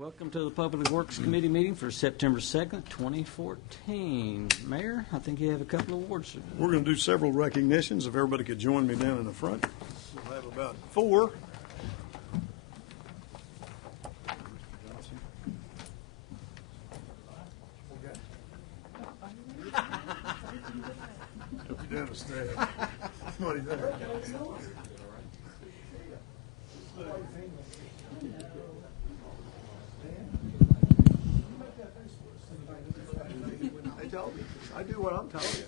Welcome to the Public Works Committee meeting for September 2nd, 2014. Mayor, I think you have a couple of awards. We're going to do several recognitions. If everybody could join me down in the front. We'll have about 4. Took you down the stairs. Somebody there. I do what I'm telling you.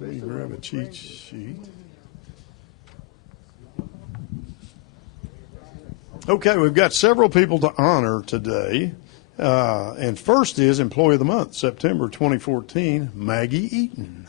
Let me grab a cheat sheet. Okay, we've got several people to honor today. And first is Employee of the Month, September 2014, Maggie Eaton.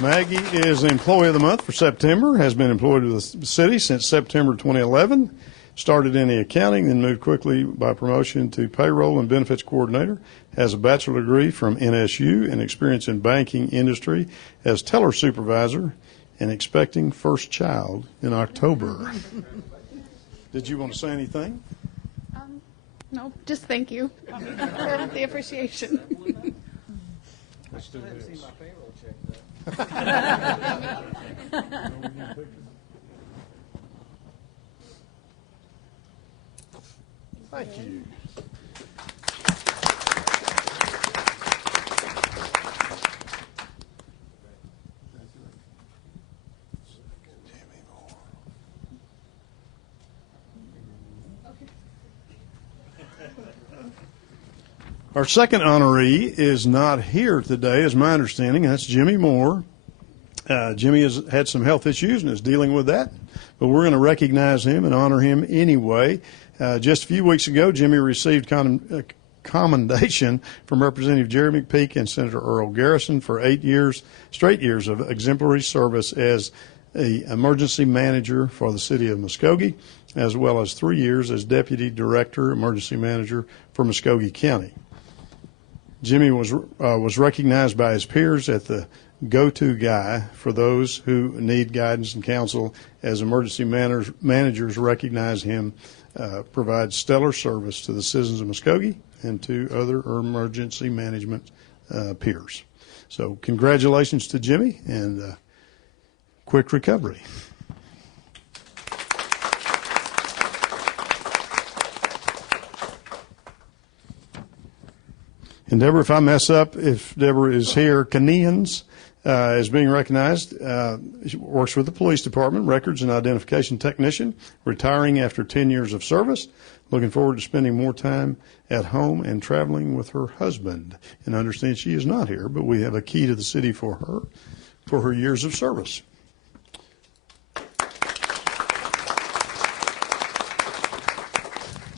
Maggie is the Employee of the Month for September, has been employed with the city since September 2011. Started in the accounting, then moved quickly by promotion to payroll and benefits coordinator. Has a bachelor degree from NSU and experience in banking industry as teller supervisor and expecting first child in October. Did you want to say anything? No, just thank you for the appreciation. Let's do this. Thank you. Our second honoree is not here today, is my understanding. That's Jimmy Moore. Jimmy has had some health issues and is dealing with that, but we're going to recognize him and honor him anyway. Just a few weeks ago, Jimmy received commendation from Representative Jerry McPeak and Senator Earl Garrison for 8 straight years of exemplary service as an emergency manager for the city of Muskogee, as well as 3 years as Deputy Director, Emergency Manager for Muskogee County. Jimmy was recognized by his peers as the go-to guy for those who need guidance and counsel, as emergency managers recognize him provides stellar service to the citizens of Muskogee and to other emergency management peers. So congratulations to Jimmy and quick recovery. And Deborah, if I mess up, if Deborah is here, Kanians is being recognized. She works with the police department, records and identification technician, retiring after 10 years of service. Looking forward to spending more time at home and traveling with her husband. And I understand she is not here, but we have a key to the city for her years of service.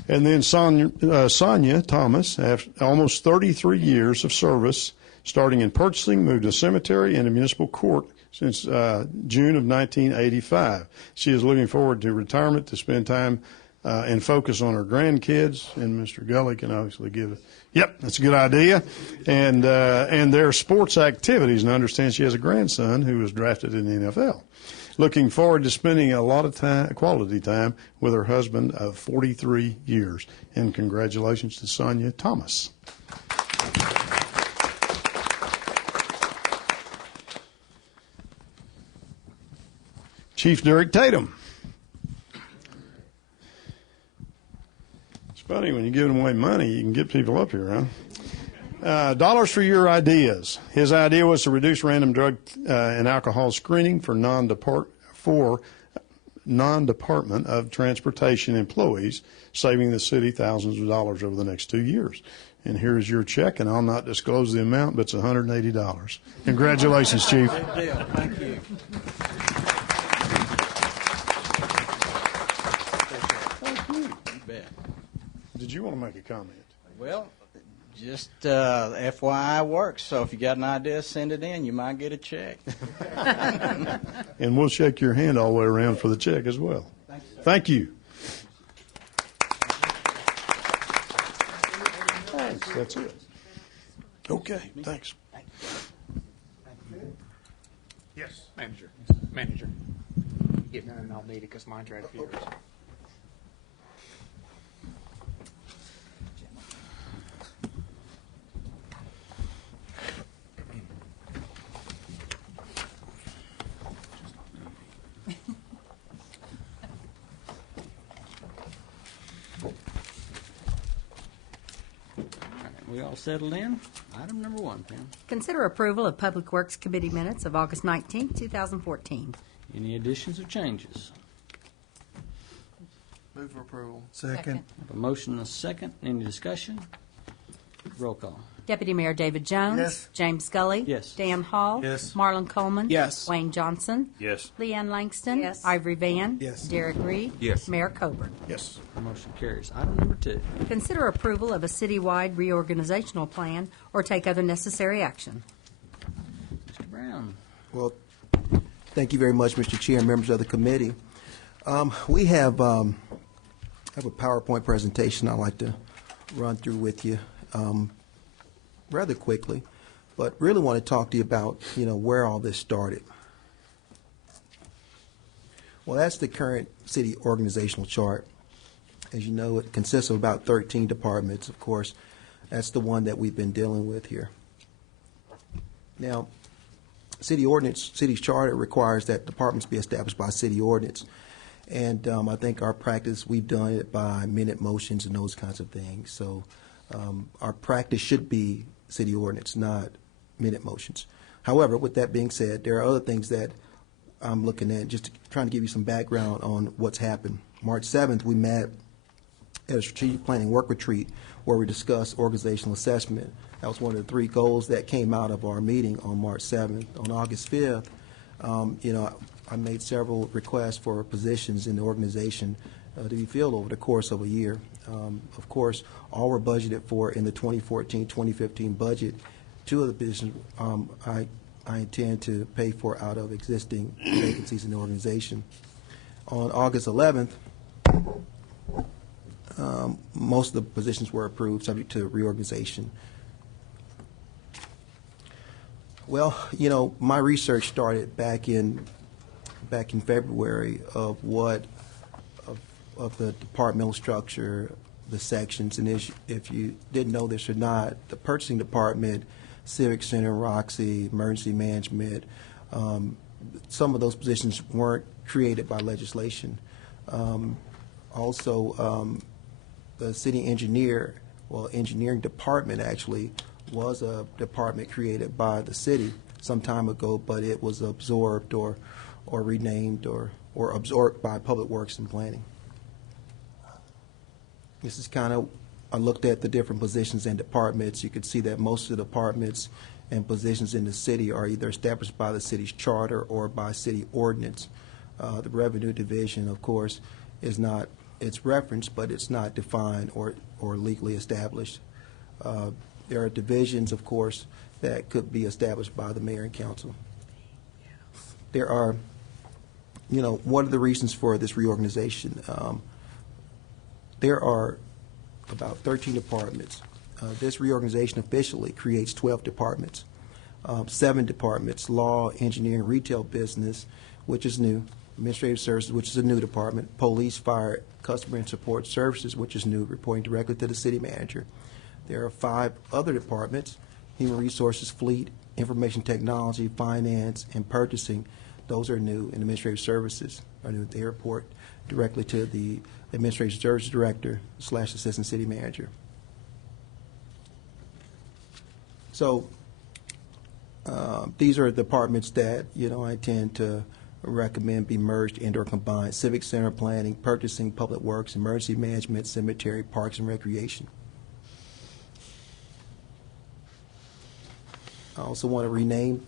And then Sonia Thomas, after almost 33 years of service, starting in purchasing, moved to cemetery and to municipal court since June of 1985. She is looking forward to retirement to spend time and focus on her grandkids. And Mr. Gully can obviously give it. Yep, that's a good idea. And their sports activities. And I understand she has a grandson who was drafted in the NFL. Looking forward to spending a lot of time, quality time, with her husband of 43 years. And congratulations to Sonia Thomas. Chief Derek Tatum. It's funny when you're giving away money, you can get people up here, huh? Dollars for your ideas. His idea was to reduce random drug and alcohol screening for non-department of transportation employees, saving the city thousands of dollars over the next 2 years. And here's your check, and I'll not disclose the amount, but it's $180. Congratulations, Chief. Good deal. Thank you. Did you want to make a comment? Well, just FYI works, so if you got an idea, send it in. You might get a check. And we'll shake your hand all the way around for the check as well. Thank you. Thanks. That's it. Okay, thanks. Yes, manager. Get mine and I'll need it because mine's right up here. all settled in. Item number 1, Pam. Consider approval of Public Works Committee minutes of August 19, 2014. Any additions or changes? Move for approval. Second. Have a motion and a second. Any discussion? Roll call. Deputy Mayor David Jones. Yes. James Scully. Yes. Dan Hall. Yes. Marlon Coleman. Yes. Wayne Johnson. Yes. Leanne Langston. Yes. Ivory Van. Yes. Derek Reed. Yes. Mayor Coburn. Yes. Motion carries. Item number 2. Consider approval of a citywide reorganizational plan or take other necessary action. Mr. Brown. Well, thank you very much, Mr. Chair and members of the committee. We have a PowerPoint presentation I'd like to run through with you rather quickly, but really want to talk to you about, where all this started. Well, that's the current city organizational chart. As you know, it consists of about 13 departments, of course. That's the one that we've been dealing with here. Now, city's charter requires that departments be established by city ordinance. And I think our practice, we've done it by minute motions and those kinds of things. So our practice should be city ordinance, not minute motions. However, with that being said, there are other things that I'm looking at, just trying to give you some background on what's happened. March 7th, we met at a strategic planning work retreat where we discussed organizational assessment. That was one of the 3 goals that came out of our meeting on March 7th. On August 5th, I made several requests for positions in the organization to be filled over the course of a year. Of course, all were budgeted for in the 2014-2015 budget. 2 of the positions I intend to pay for out of existing vacancies in the organization. On August 11th, most of the positions were approved, subject to reorganization. Well, my research started back in February of the departmental structure, the sections, and if you didn't know this or not, the purchasing department, Civic Center, Roxy, emergency management, some of those positions weren't created by legislation. Also, the city engineering department actually was a department created by the city some time ago, but it was absorbed or renamed or absorbed by Public Works and Planning. This is kind of, I looked at the different positions and departments. You could see that most of the departments and positions in the city are either established by the city's charter or by city ordinance. The revenue division, of course, is not, it's referenced, but it's not defined or legally established. There are divisions, of course, that could be established by the mayor and council. There are, what are the reasons for this reorganization? There are about 13 departments. This reorganization officially creates 12 departments. 7 departments, law, engineering, retail business, which is new, administrative services, which is a new department, police, fire, customer and support services, which is new, reporting directly to the city manager. There are 5 other departments, human resources, fleet, information technology, finance, and purchasing. Those are new, and administrative services are new. They report directly to the administrative services director / assistant city manager. So these are departments that, I tend to recommend be merged and or combined. Civic Center, planning, purchasing, public works, emergency management, cemetery, parks and recreation. I also want to rename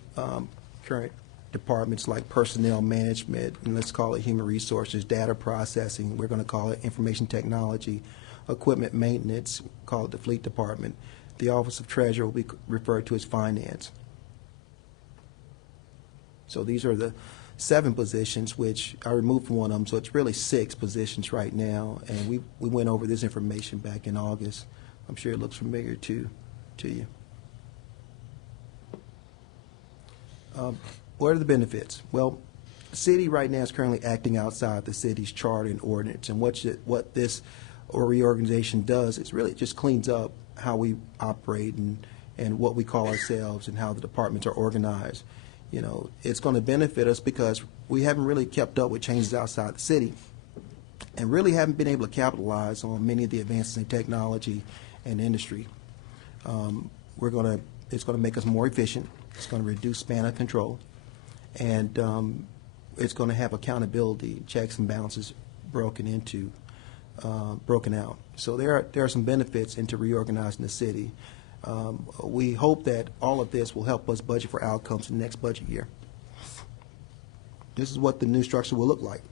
current departments like personnel management, and let's call it human resources, data processing, we're going to call it information technology, equipment maintenance, call it the fleet department. The Office of Treasurer will be referred to as finance. So these are the 7 positions, which I removed from one of them, so it's really 6 positions right now, and we went over this information back in August. I'm sure it looks familiar to you. What are the benefits? Well, the city right now is currently acting outside the city's charter and ordinance, and what this reorganization does is really just cleans up how we operate and what we call ourselves and how the departments are organized. It's going to benefit us because we haven't really kept up with changes outside the city and really haven't been able to capitalize on many of the advances in technology and industry. It's going to make us more efficient. It's going to reduce span of control, and it's going to have accountability, checks and balances broken out. So there are some benefits into reorganizing the city. We hope that all of this will help us budget for outcomes in the next budget year. This is what the new structure will look like.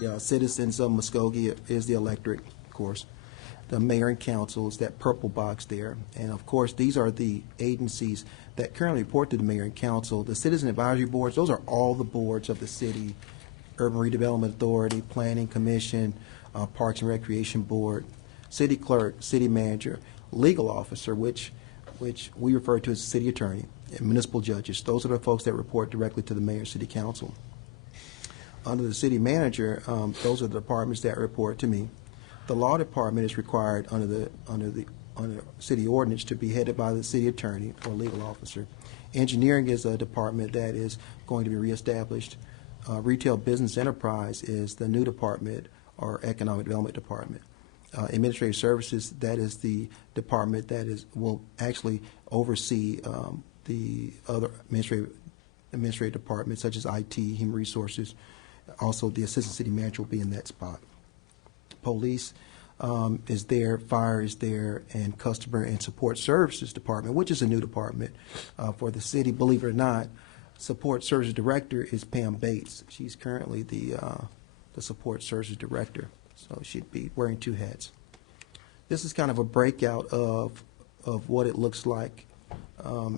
The citizens of Muskogee is the electorate, of course. The mayor and council is that purple box there. And, of course, these are the agencies that currently report to the mayor and council. The citizen advisory boards, those are all the boards of the city: Urban Redevelopment Authority, Planning Commission, Parks and Recreation Board, city clerk, city manager, legal officer, which we refer to as the city attorney, and municipal judges. Those are the folks that report directly to the mayor and city council. Under the city manager, those are the departments that report to me. The law department is required under city ordinance to be headed by the city attorney or legal officer. Engineering is a department that is going to be reestablished. Retail business enterprise is the new department, or economic development department. Administrative services, that is the department that will actually oversee the other administrative departments such as IT, human resources. Also, the assistant city manager will be in that spot. Police is there, fire is there, and customer and support services department, which is a new department for the city. Believe it or not, support services director is Pam Bates. She's currently the support services director, so she'd be wearing two hats. This is kind of a breakout of what it looks like.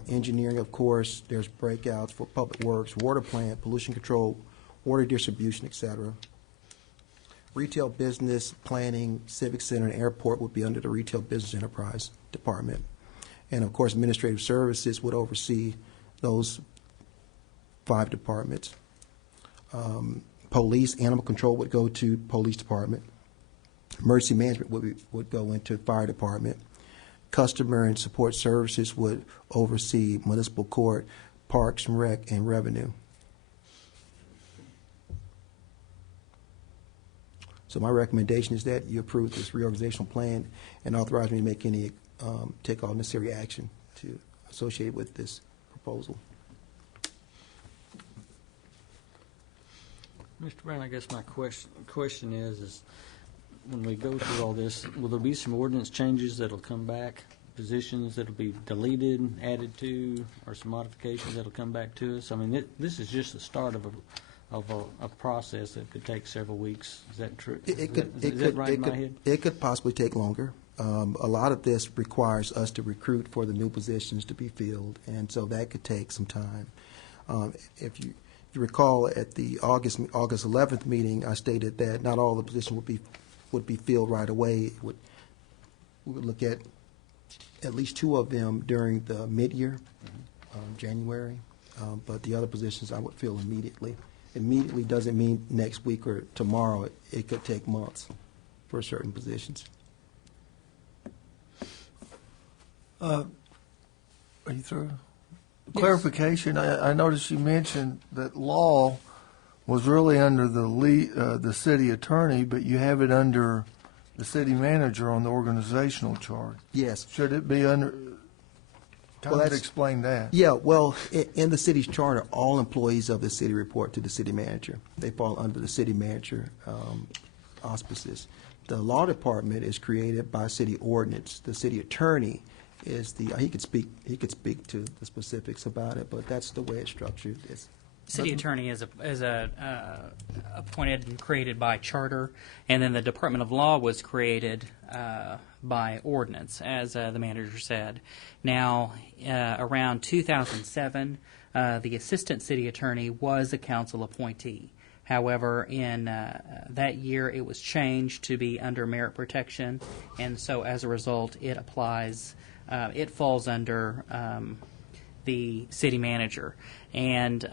Engineering, of course, there's breakouts for public works, water plant, pollution control, water distribution, etc. Retail business, planning, civic center, and airport would be under the retail business enterprise department. And, of course, administrative services would oversee those 5 departments. Police, animal control would go to police department. Emergency management would go into fire department. Customer and support services would oversee municipal court, parks and rec, and revenue. So my recommendation is that you approve this reorganizational plan and authorize me to make any take all necessary action to associate with this proposal. Mr. Brown, I guess my question is when we go through all this, will there be some ordinance changes that'll come back, positions that'll be deleted, added to, or some modifications that'll come back to us? I mean, this is just the start of a process that could take several weeks. Is that true? Is that right in my head? It could possibly take longer. A lot of this requires us to recruit for the new positions to be filled, and so that could take some time. If you recall, at the August 11th meeting, I stated that not all the positions would be filled right away. We would look at least 2 of them during the mid-year, January, but the other positions I would fill immediately. Immediately doesn't mean next week or tomorrow. It could take months for certain positions. Are you through? Yes. Clarification, I noticed you mentioned that law was really under the city attorney, but you have it under the city manager on the organizational chart. Yes. Should it be under? Kind of explain that. Yeah, well, in the city's charter, all employees of the city report to the city manager. They fall under the city manager auspices. The law department is created by city ordinance. The city attorney is he could speak to the specifics about it, but that's the way it's structured. City attorney is appointed and created by charter, and then the Department of Law was created by ordinance, as the manager said. Now, around 2007, the assistant city attorney was a council appointee. However, in that year, it was changed to be under merit protection, and so as a result, it applies. It falls under the city manager. And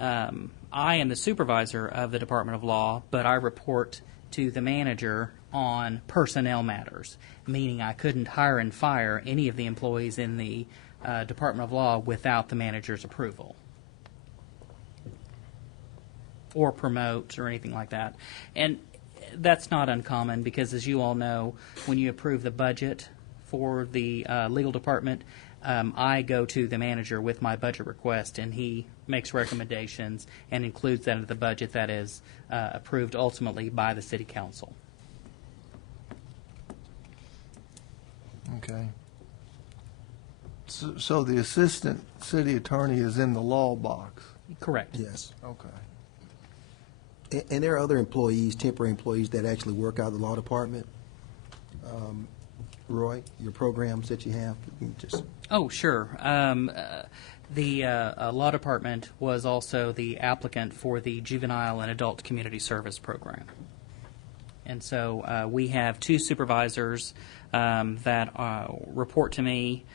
I am the supervisor of the Department of Law, but I report to the manager on personnel matters, meaning I couldn't hire and fire any of the employees in the Department of Law without the manager's approval, or promote or anything like that. And that's not uncommon because, as you all know, when you approve the budget for the legal department, I go to the manager with my budget request, and he makes recommendations and includes that into the budget that is approved ultimately by the city council. Okay. So the assistant city attorney is in the law box? Correct. Yes. Okay. And there are other employees, temporary employees, that actually work out of the law department. Roy, your programs that you have, you just Oh, sure. The law department was also the applicant for the juvenile and adult community service program. And so we have 2 supervisors that report to me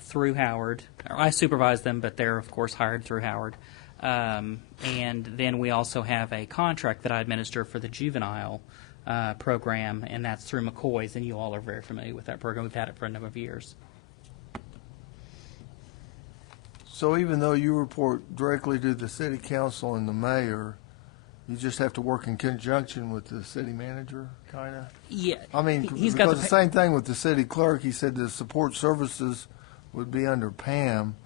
through Howard. I supervise them, but they're, of course, hired through Howard. And then we also have a contract that I administer for the juvenile program, and that's through McCoy's, and you all are very familiar with that program. We've had it for a number of years. So even though you report directly to the city council and the mayor, you just have to work in conjunction with the city manager, kind of? Yeah. I mean, he's because got the same thing with the city clerk. He said the support services would be under Pam,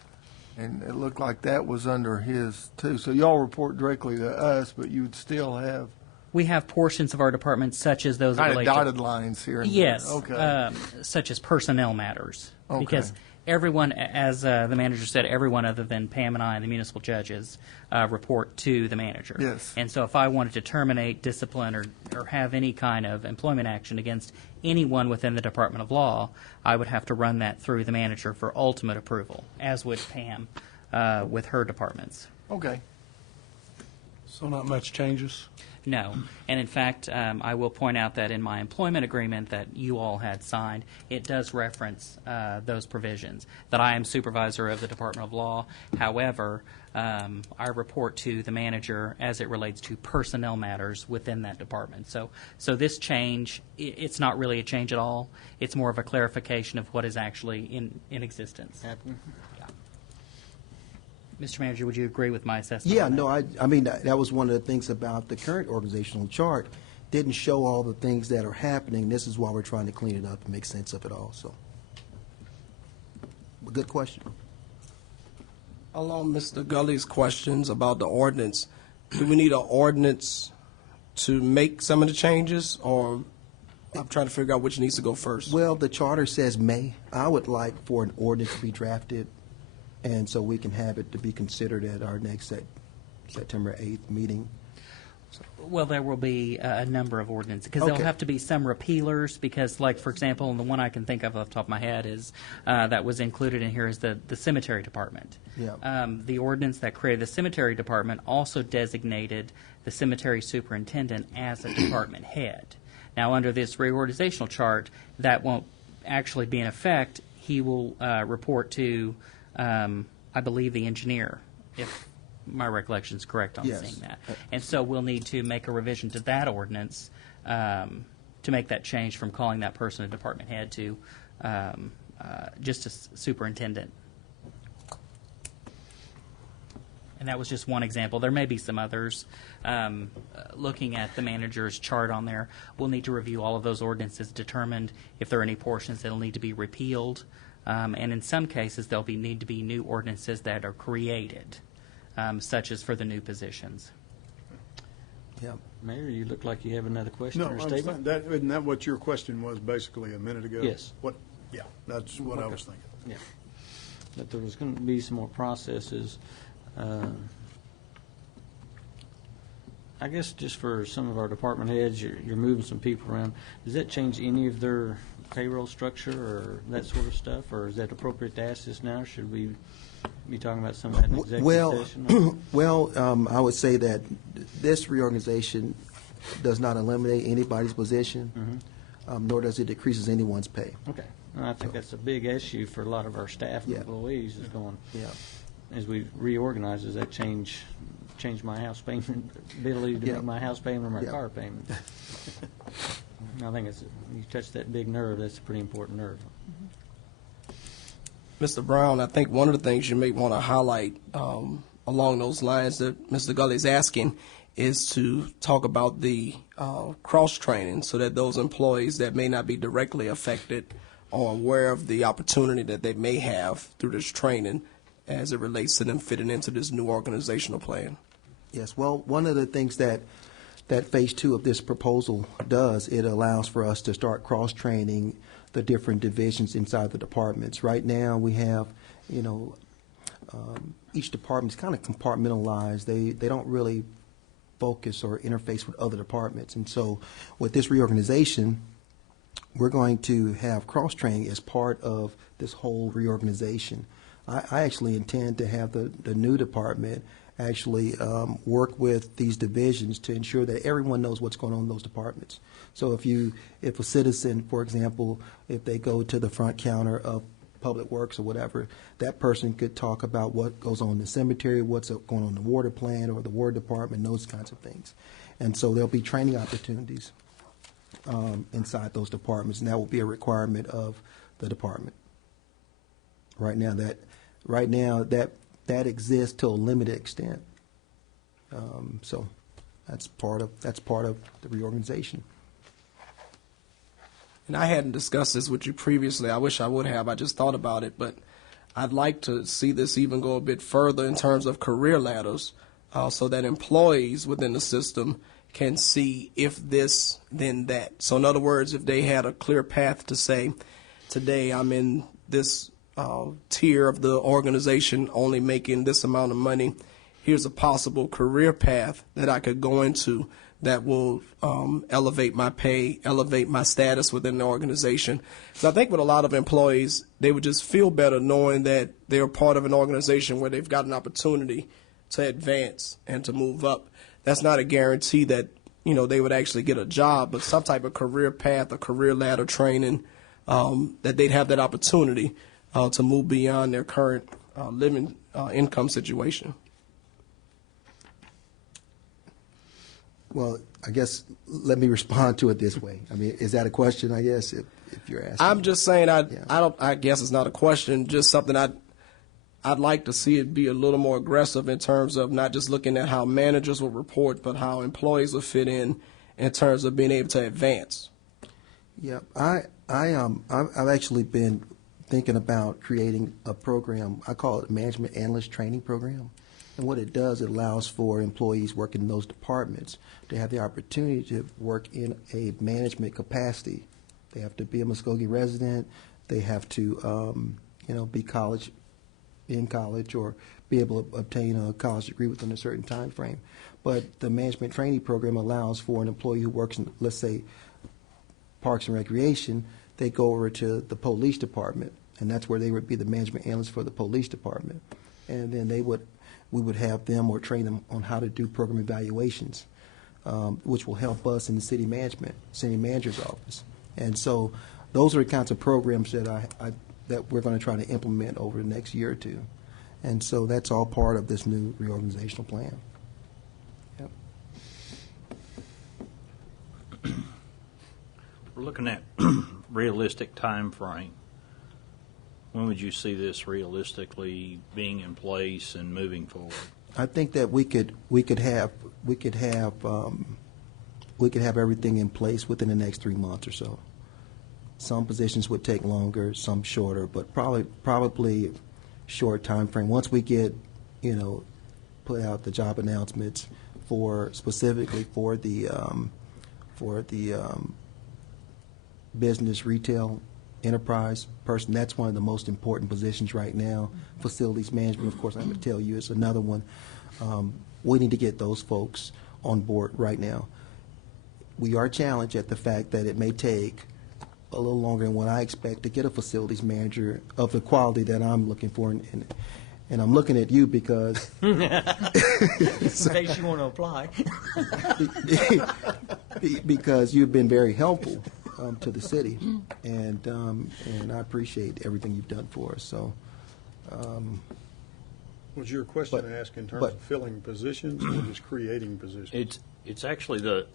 and it looked like that was under his, too. So y'all report directly to us, but you would still have We have portions of our department, such as those that kind of relate to dotted lines here and yes, there. Okay. such as personnel matters. Okay. Because everyone, as the manager said, everyone other than Pam and I and the municipal judges report to the manager. Yes. And so if I wanted to terminate, discipline, or have any kind of employment action against anyone within the Department of Law, I would have to run that through the manager for ultimate approval, as would Pam with her departments. Okay. So not much changes? No. And in fact, I will point out that in my employment agreement that you all had signed, it does reference those provisions, that I am supervisor of the Department of Law. However, I report to the manager as it relates to personnel matters within that department. So this change, it's not really a change at all. It's more of a clarification of what is actually in existence. Happen. Mr. Manager, would you agree with my assessment? Yeah, on that? no, I mean, that was one of the things about the current organizational chart. Didn't show all the things that are happening. This is why we're trying to clean it up and make sense of it all, so. Good question. Along Mr. Gully's questions about the ordinance, do we need an ordinance to make some of the changes, or I'm trying to figure out which needs to go first? Well, the charter says may. I would like for an ordinance to be drafted, and so we can have it to be considered at our next September 8th meeting. Well, there will be a number of ordinances, because there'll Okay. have to be some repealers, because, like, for example, the one I can think of off the top of my head is, that was included in here is the cemetery department. Yeah. The ordinance that created the cemetery department also designated the cemetery superintendent as a department head. Now, under this reorganizational chart, that won't actually be in effect. He will report to, I believe, the engineer, if my recollection is correct on Yes. seeing that. And so we'll need to make a revision to that ordinance to make that change from calling that person a department head to just a superintendent. And that was just one example. There may be some others. Looking at the manager's chart on there, we'll need to review all of those ordinances, determine if there are any portions that will need to be repealed. And in some cases, there'll need to be new ordinances that are created, such as for the new positions. Yeah. Mayor, you look like you have another question No, or I was statement. isn't that what your question was basically a minute ago? Yes. What? Yeah, that's what I was thinking. Yeah. That there was going to be some more processes. I guess just for some of our department heads, you're moving some people around. Does that change any of their payroll structure or that sort of stuff? Or is that appropriate to ask this now? Or should we be talking about some of that in executive session? Well, I would say that this reorganization does not eliminate anybody's position, nor does it decreases anyone's pay. Okay. And I think that's a big issue for a lot of our staff and Yeah. employees is going, Yeah. as we reorganize, does that change my house payment, ability to Yeah. make my house payment or my Yeah. car payment? I think you touch that big nerve, that's a pretty important nerve. Mr. Brown, I think one of the things you may want to highlight along those lines that Mr. Gully is asking is to talk about the cross-training so that those employees that may not be directly affected are aware of the opportunity that they may have through this training as it relates to them fitting into this new organizational plan? Yes, well, one of the things that Phase 2 of this proposal does, it allows for us to start cross-training the different divisions inside the departments. Right now, we have, each department is kind of compartmentalized. They don't really focus or interface with other departments. And so with this reorganization, we're going to have cross-training as part of this whole reorganization. I actually intend to have the new department actually work with these divisions to ensure that everyone knows what's going on in those departments. So if a citizen, for example, if they go to the front counter of PublicWorks or whatever, that person could talk about what goes on in the cemetery, what's going on in the water plant or the water department, those kinds of things. And so there'll be training opportunities inside those departments, and that will be a requirement of the department. Right now that exists to a limited extent. So that's part of the reorganization. And I hadn't discussed this with you previously. I wish I would have. I just thought about it, but I'd like to see this even go a bit further in terms of career ladders, so that employees within the system can see if this, then that. So in other words, if they had a clear path to say, today I'm in this tier of the organization only making this amount of money, here's a possible career path that I could go into that will elevate my pay, elevate my status within the organization. So I think with a lot of employees, they would just feel better knowing that they're part of an organization where they've got an opportunity to advance and to move up. That's not a guarantee that they would actually get a job, but some type of career path or career ladder training, that they'd have that opportunity to move beyond their current living income situation. Well, I guess let me respond to it this way. I mean, is that a question, I guess, if you're asking? I'm just saying I guess it's not a question, just something I'd like to see it be a little more aggressive in terms of not just looking at how managers will report, but how employees will fit in terms of being able to advance. Yeah, I've actually been thinking about creating a program. I call it a management analyst training program. And what it does, it allows for employees working in those departments to have the opportunity to work in a management capacity. They have to be a Muskogee resident. They have to, be in college or be able to obtain a college degree within a certain time frame. But the management training program allows for an employee who works in, let's say, Parks and Recreation, they go over to the police department, and that's where they would be the management analyst for the police department. And then we would have them or train them on how to do program evaluations, which will help us in the city manager's office. And so those are the kinds of programs that we're going to try to implement over the next year or two. And so that's all part of this new reorganizational plan. Yep. We're looking at realistic time frame. When would you see this realistically being in place and moving forward? I think that we could have everything in place within the next 3 months or so. Some positions would take longer, some shorter, but probably short time frame. Once we get, put out the job announcements specifically for the business retail enterprise person, that's one of the most important positions right now. Facilities management, of course, I'm going to tell you, is another one. We need to get those folks on board right now. We are challenged at the fact that it may take a little longer than what I expect to get a facilities manager of the quality that I'm looking for, and I'm looking at you because in case you want to apply. because you've been very helpful to the city, and I appreciate everything you've done for us. So, was your question asked in terms of filling positions or just creating positions? It's actually the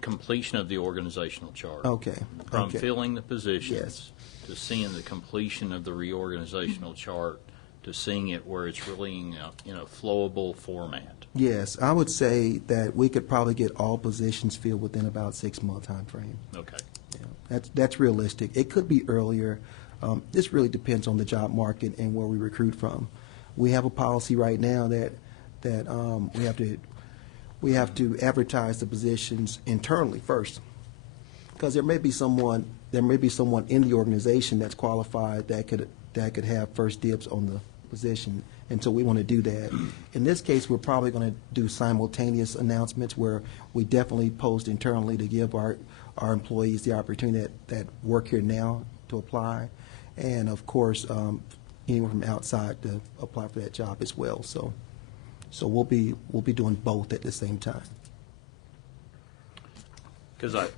completion of the organizational chart. Okay. From filling the positions Yes. to seeing the completion of the reorganizational chart to seeing it where it's really in a flowable format. Yes, I would say that we could probably get all positions filled within about 6 month time frame. Okay. Yeah. That's realistic. It could be earlier. This really depends on the job market and where we recruit from. We have a policy right now that we have to advertise the positions internally first, because there may be someone in the organization that's qualified that could have first dibs on the position, and so we want to do that. In this case, we're probably going to do simultaneous announcements where we definitely post internally to give our employees the opportunity that work here now to apply, and of course anyone from outside to apply for that job as well. So we'll be doing both at the same time.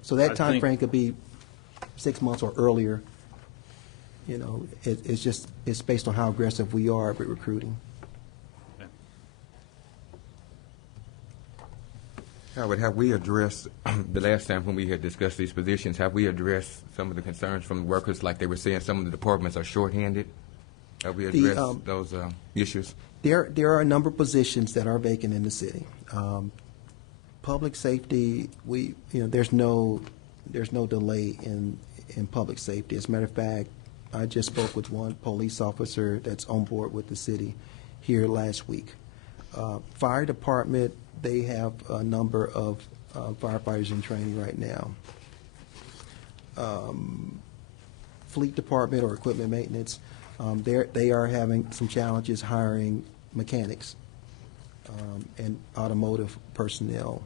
So that time frame could be 6 months or earlier. You know, it's based on how aggressive we are with recruiting. Howard, have we addressed, the last time when we had discussed these positions, have we addressed some of the concerns from the workers, like they were saying some of the departments are shorthanded? Have we addressed those issues? There are a number of positions that are vacant in the city. Public safety, there's no delay in public safety. As a matter of fact, I just spoke with one police officer that's on board with the city here last week. Fire department, they have a number of firefighters in training right now. Fleet department or equipment maintenance, they are having some challenges hiring mechanics and automotive personnel.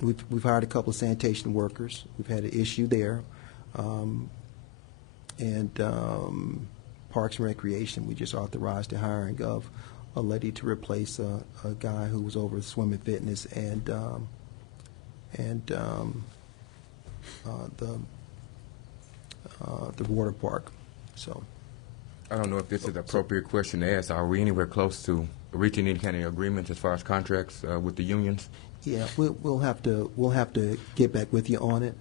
We've hired a couple of sanitation workers. We've had an issue there. Parks and Recreation, we just authorized the hiring of a lady to replace a guy who was over swim and fitness and the water park. So I don't know if this is an appropriate question to ask. Are we anywhere close to reaching any kind of agreements as far as contracts with the unions? Yeah, we'll have to get back with you on it.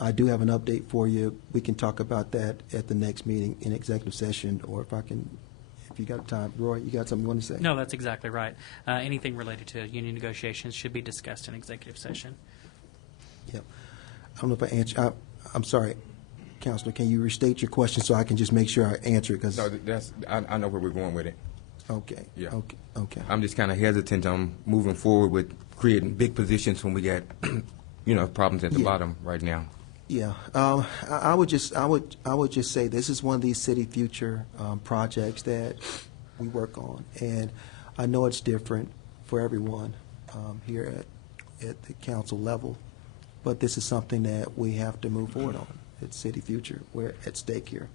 I do have an update for you. We can talk about that at the next meeting in executive session, or if you got time. Roy, you got something you want to say? No, that's exactly right. Anything related to union negotiations should be discussed in executive session. Yep. I don't know if I answer. I'm sorry, Counselor. Can you restate your question so I can just make sure I answer it? Because no, I know where we're going with it. Okay. Yeah. Okay. I'm just kind of hesitant on moving forward with creating big positions when we got problems at the bottom right now. Yeah, I would just say this is one of these city future projects that we work on, and I know it's different for everyone here at the council level, but this is something that we have to move forward on. It's city future. We're at stake here,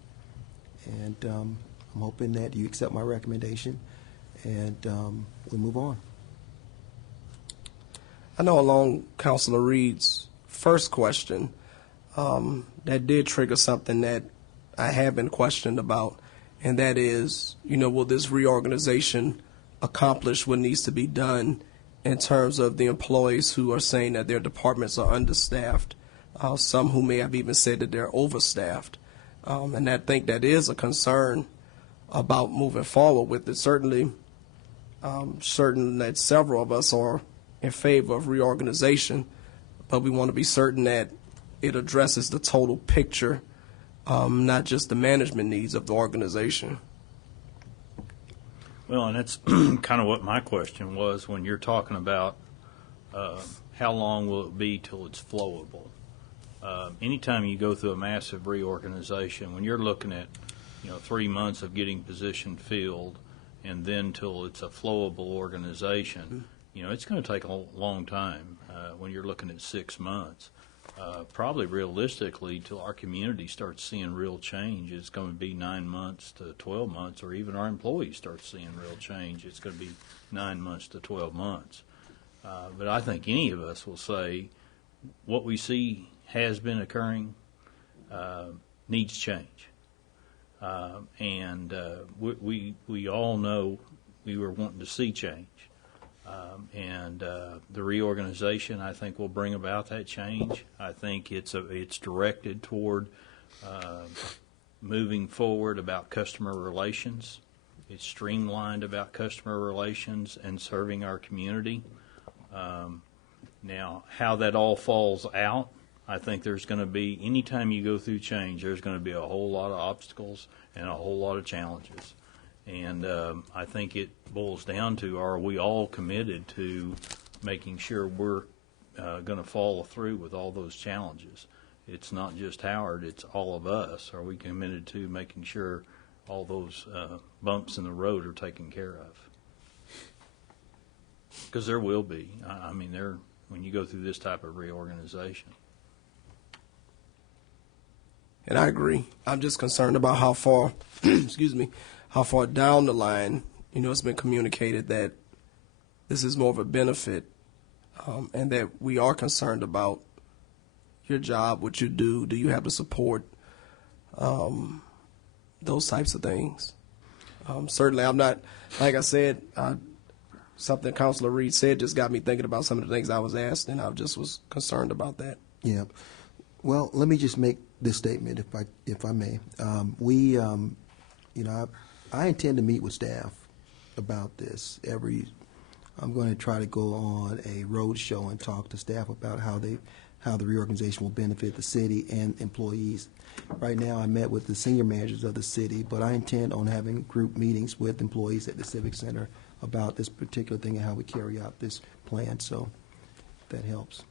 and I'm hoping that you accept my recommendation, and we move on. I know along Councilor Reed's first question, that did trigger something that I have been questioned about, and that is, will this reorganization accomplish what needs to be done in terms of the employees who are saying that their departments are understaffed, some who may have even said that they're overstaffed, and I think that is a concern about moving forward with it. Certainly, certain that several of us are in favor of reorganization, but we want to be certain that it addresses the total picture, not just the management needs of the organization. Well, and that's kind of what my question was when you're talking about how long will it be till it's flowable. Anytime you go through a massive reorganization, when you're looking at 3 months of getting position filled and then till it's a flowable organization, it's going to take a long time when you're looking at 6 months. Probably realistically, till our community starts seeing real change, it's going to be 9 months to 12 months, or even our employees start seeing real change, it's going to be 9 months to 12 months. But I think any of us will say what we see has been occurring needs change. And we all know we were wanting to see change. The reorganization, I think, will bring about that change. I think it's directed toward moving forward about customer relations. It's streamlined about customer relations and serving our community. Now, how that all falls out, I think there's going to be, anytime you go through change, there's going to be a whole lot of obstacles and a whole lot of challenges. And I think it boils down to, are we all committed to making sure we're going to follow through with all those challenges? It's not just Howard, it's all of us. Are we committed to making sure all those bumps in the road are taken care of? Because there will be. I mean, when you go through this type of reorganization. And I agree. I'm just concerned about how far, excuse me, how far down the line, it's been communicated that this is more of a benefit, and that we are concerned about your job, what you do. Do you have the support? Those types of things. Certainly, I'm not, like I said, something Councilor Reed said just got me thinking about some of the things I was asked, and I just was concerned about that. Yeah. Well, let me just make this statement, if I may. I intend to meet with staff about this. I'm going to try to go on a road show and talk to staff about how the reorganization will benefit the city and employees. Right now, I met with the senior managers of the city, but I intend on having group meetings with employees at the Civic Center about this particular thing and how we carry out this plan. So that helps.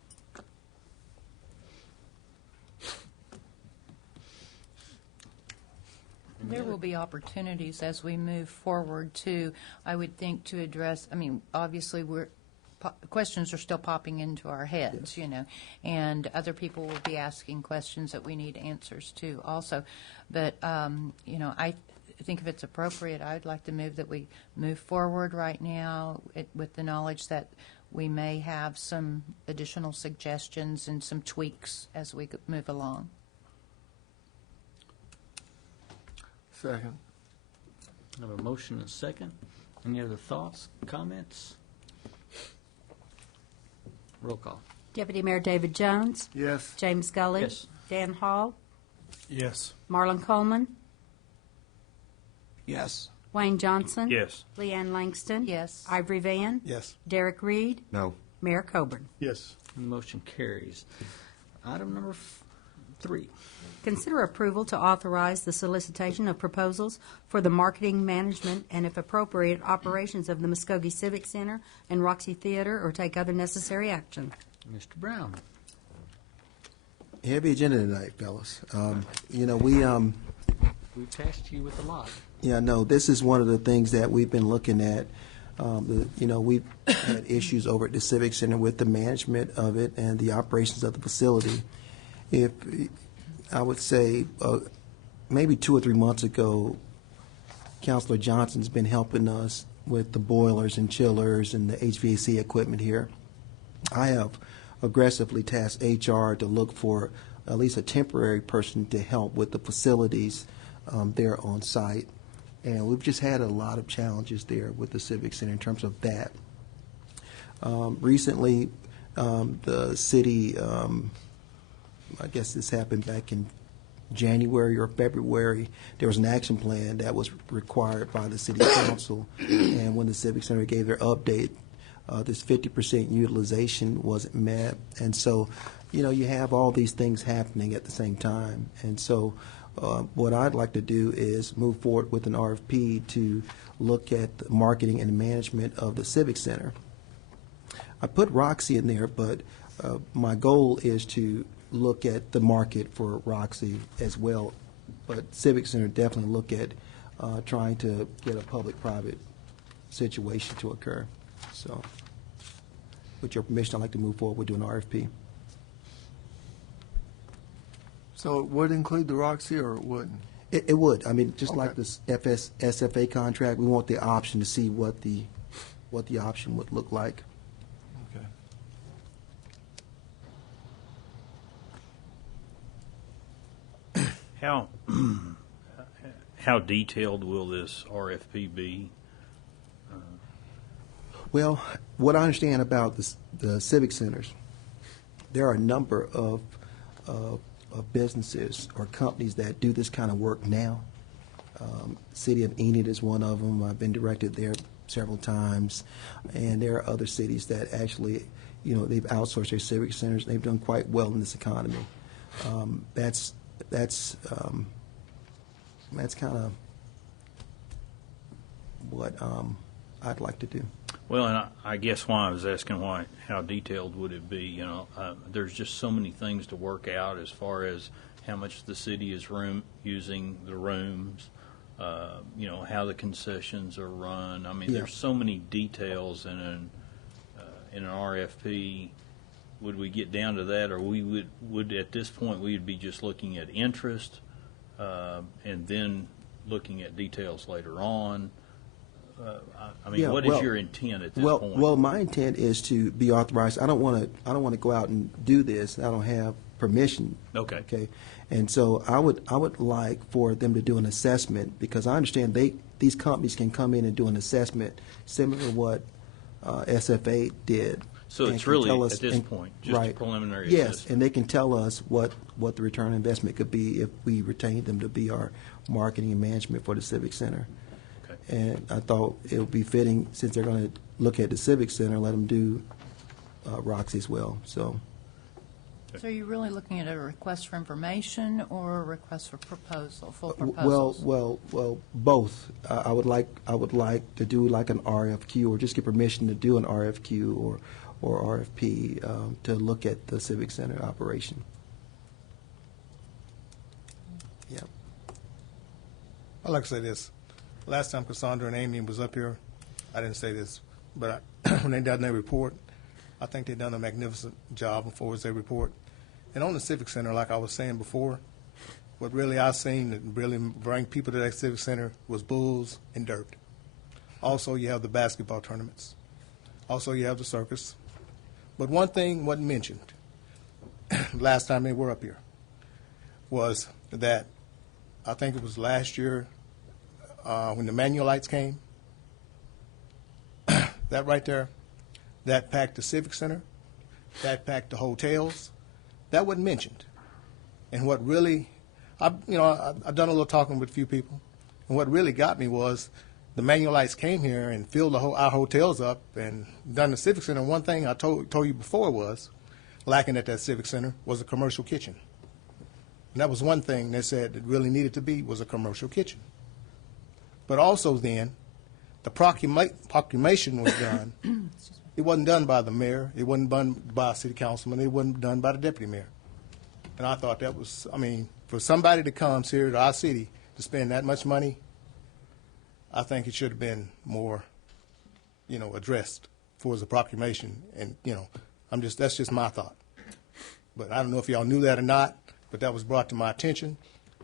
There will be opportunities as we move forward to, I would think, to address, obviously questions are still popping into our heads, and other people will be asking questions that we need answers to also. But, I think if it's appropriate, I'd like to move that we move forward right now with the knowledge that we may have some additional suggestions and some tweaks as we move along. Second. I have a motion and a second. Any other thoughts, comments? Roll call. Deputy Mayor David Jones. Yes. James Gully. Yes. Dan Hall. Yes. Marlon Coleman. Yes. Wayne Johnson. Yes. Leanne Langston. Yes. Ivory Van. Yes. Derek Reed. No. Mayor Coburn. Yes. The motion carries. Item number 3. Consider approval to authorize the solicitation of proposals for the marketing, management, and if appropriate, operations of the Muskogee Civic Center and Roxy Theater, or take other necessary action. Mr. Brown. Heavy agenda tonight, fellas. We tasked you with a lot. Yeah, no, this is one of the things that we've been looking at. We've had issues over at the Civic Center with the management of it and the operations of the facility. If I would say maybe 2 or 3 months ago, Councilor Johnson's been helping us with the boilers and chillers and the HVAC equipment here. I have aggressively tasked HR to look for at least a temporary person to help with the facilities there on site. And we've just had a lot of challenges there with the Civic Center in terms of that. Recently, the city, I guess this happened back in January or February, there was an action plan that was required by the city council. And when the Civic Center gave their update, this 50% utilization wasn't met. And so, you have all these things happening at the same time. And so what I'd like to do is move forward with an RFP to look at the marketing and management of the Civic Center. I put Roxy in there, but my goal is to look at the market for Roxy as well. But Civic Center definitely look at trying to get a public-private situation to occur. So with your permission, I'd like to move forward with doing an RFP. So it would include the Roxy, or it wouldn't? It would. Just like this SFA contract, we want the option to see what the option would look like. Okay. How detailed will this RFP be? Well, what I understand about the civic centers, there are a number of businesses or companies that do this kind of work now. City of Enid is one of them. I've been directed there several times, and there are other cities that actually, they've outsourced their civic centers. They've done quite well in this economy. That's kind of what I'd like to do. Well, and I guess why I was asking how detailed would it be? There's just so many things to work out as far as how much the city is using the rooms, how the concessions are run. I mean, there's so many details in an RFP. Would we get down to that, or would at this point we would be just looking at interest and then looking at details later on? What is your intent at this point? Well, my intent is to be authorized. I don't want to go out and do this. I don't have permission. Okay. And so I would like for them to do an assessment, because I understand these companies can come in and do an assessment similar to what SFA did. So it's really at this point just a preliminary assessment. Yes, and they can tell us what the return on investment could be if we retain them to be our marketing and management for the Civic Center. And I thought it would be fitting, since they're going to look at the Civic Center, let them do Roxy as well. So are you really looking at a request for information or a request for full proposals? Well, both. I would like to do like an RFQ, or just get permission to do an RFQ or RFP to look at the Civic Center operation. Yeah. I'd like to say this. Last time Cassandra and Amy was up here, I didn't say this, but when they done their report, I think they done a magnificent job as far as their report. And on the Civic Center, like I was saying before, what really I seen that really bring people to that Civic Center was bulls and dirt. Also, you have the basketball tournaments. Also, you have the circus. But one thing wasn't mentioned last time they were up here was that I think it was last year when the Manuelites came, that right there, that packed the Civic Center, that packed the hotels, that wasn't mentioned. And what really, I've done a little talking with a few people, and what really got me was the Manuelites came here and filled our hotels up and done the Civic Center. One thing I told you before was lacking at that Civic Center was a commercial kitchen. And that was one thing they said that really needed to be was a commercial kitchen. But also then, the proclamation was done. It wasn't done by the mayor. It wasn't done by a city councilman. It wasn't done by the deputy mayor. And I thought that was, for somebody that comes here to our city to spend that much money, I think it should have been more, addressed for the proclamation. And, that's just my thought. But I don't know if y'all knew that or not, but that was brought to my attention.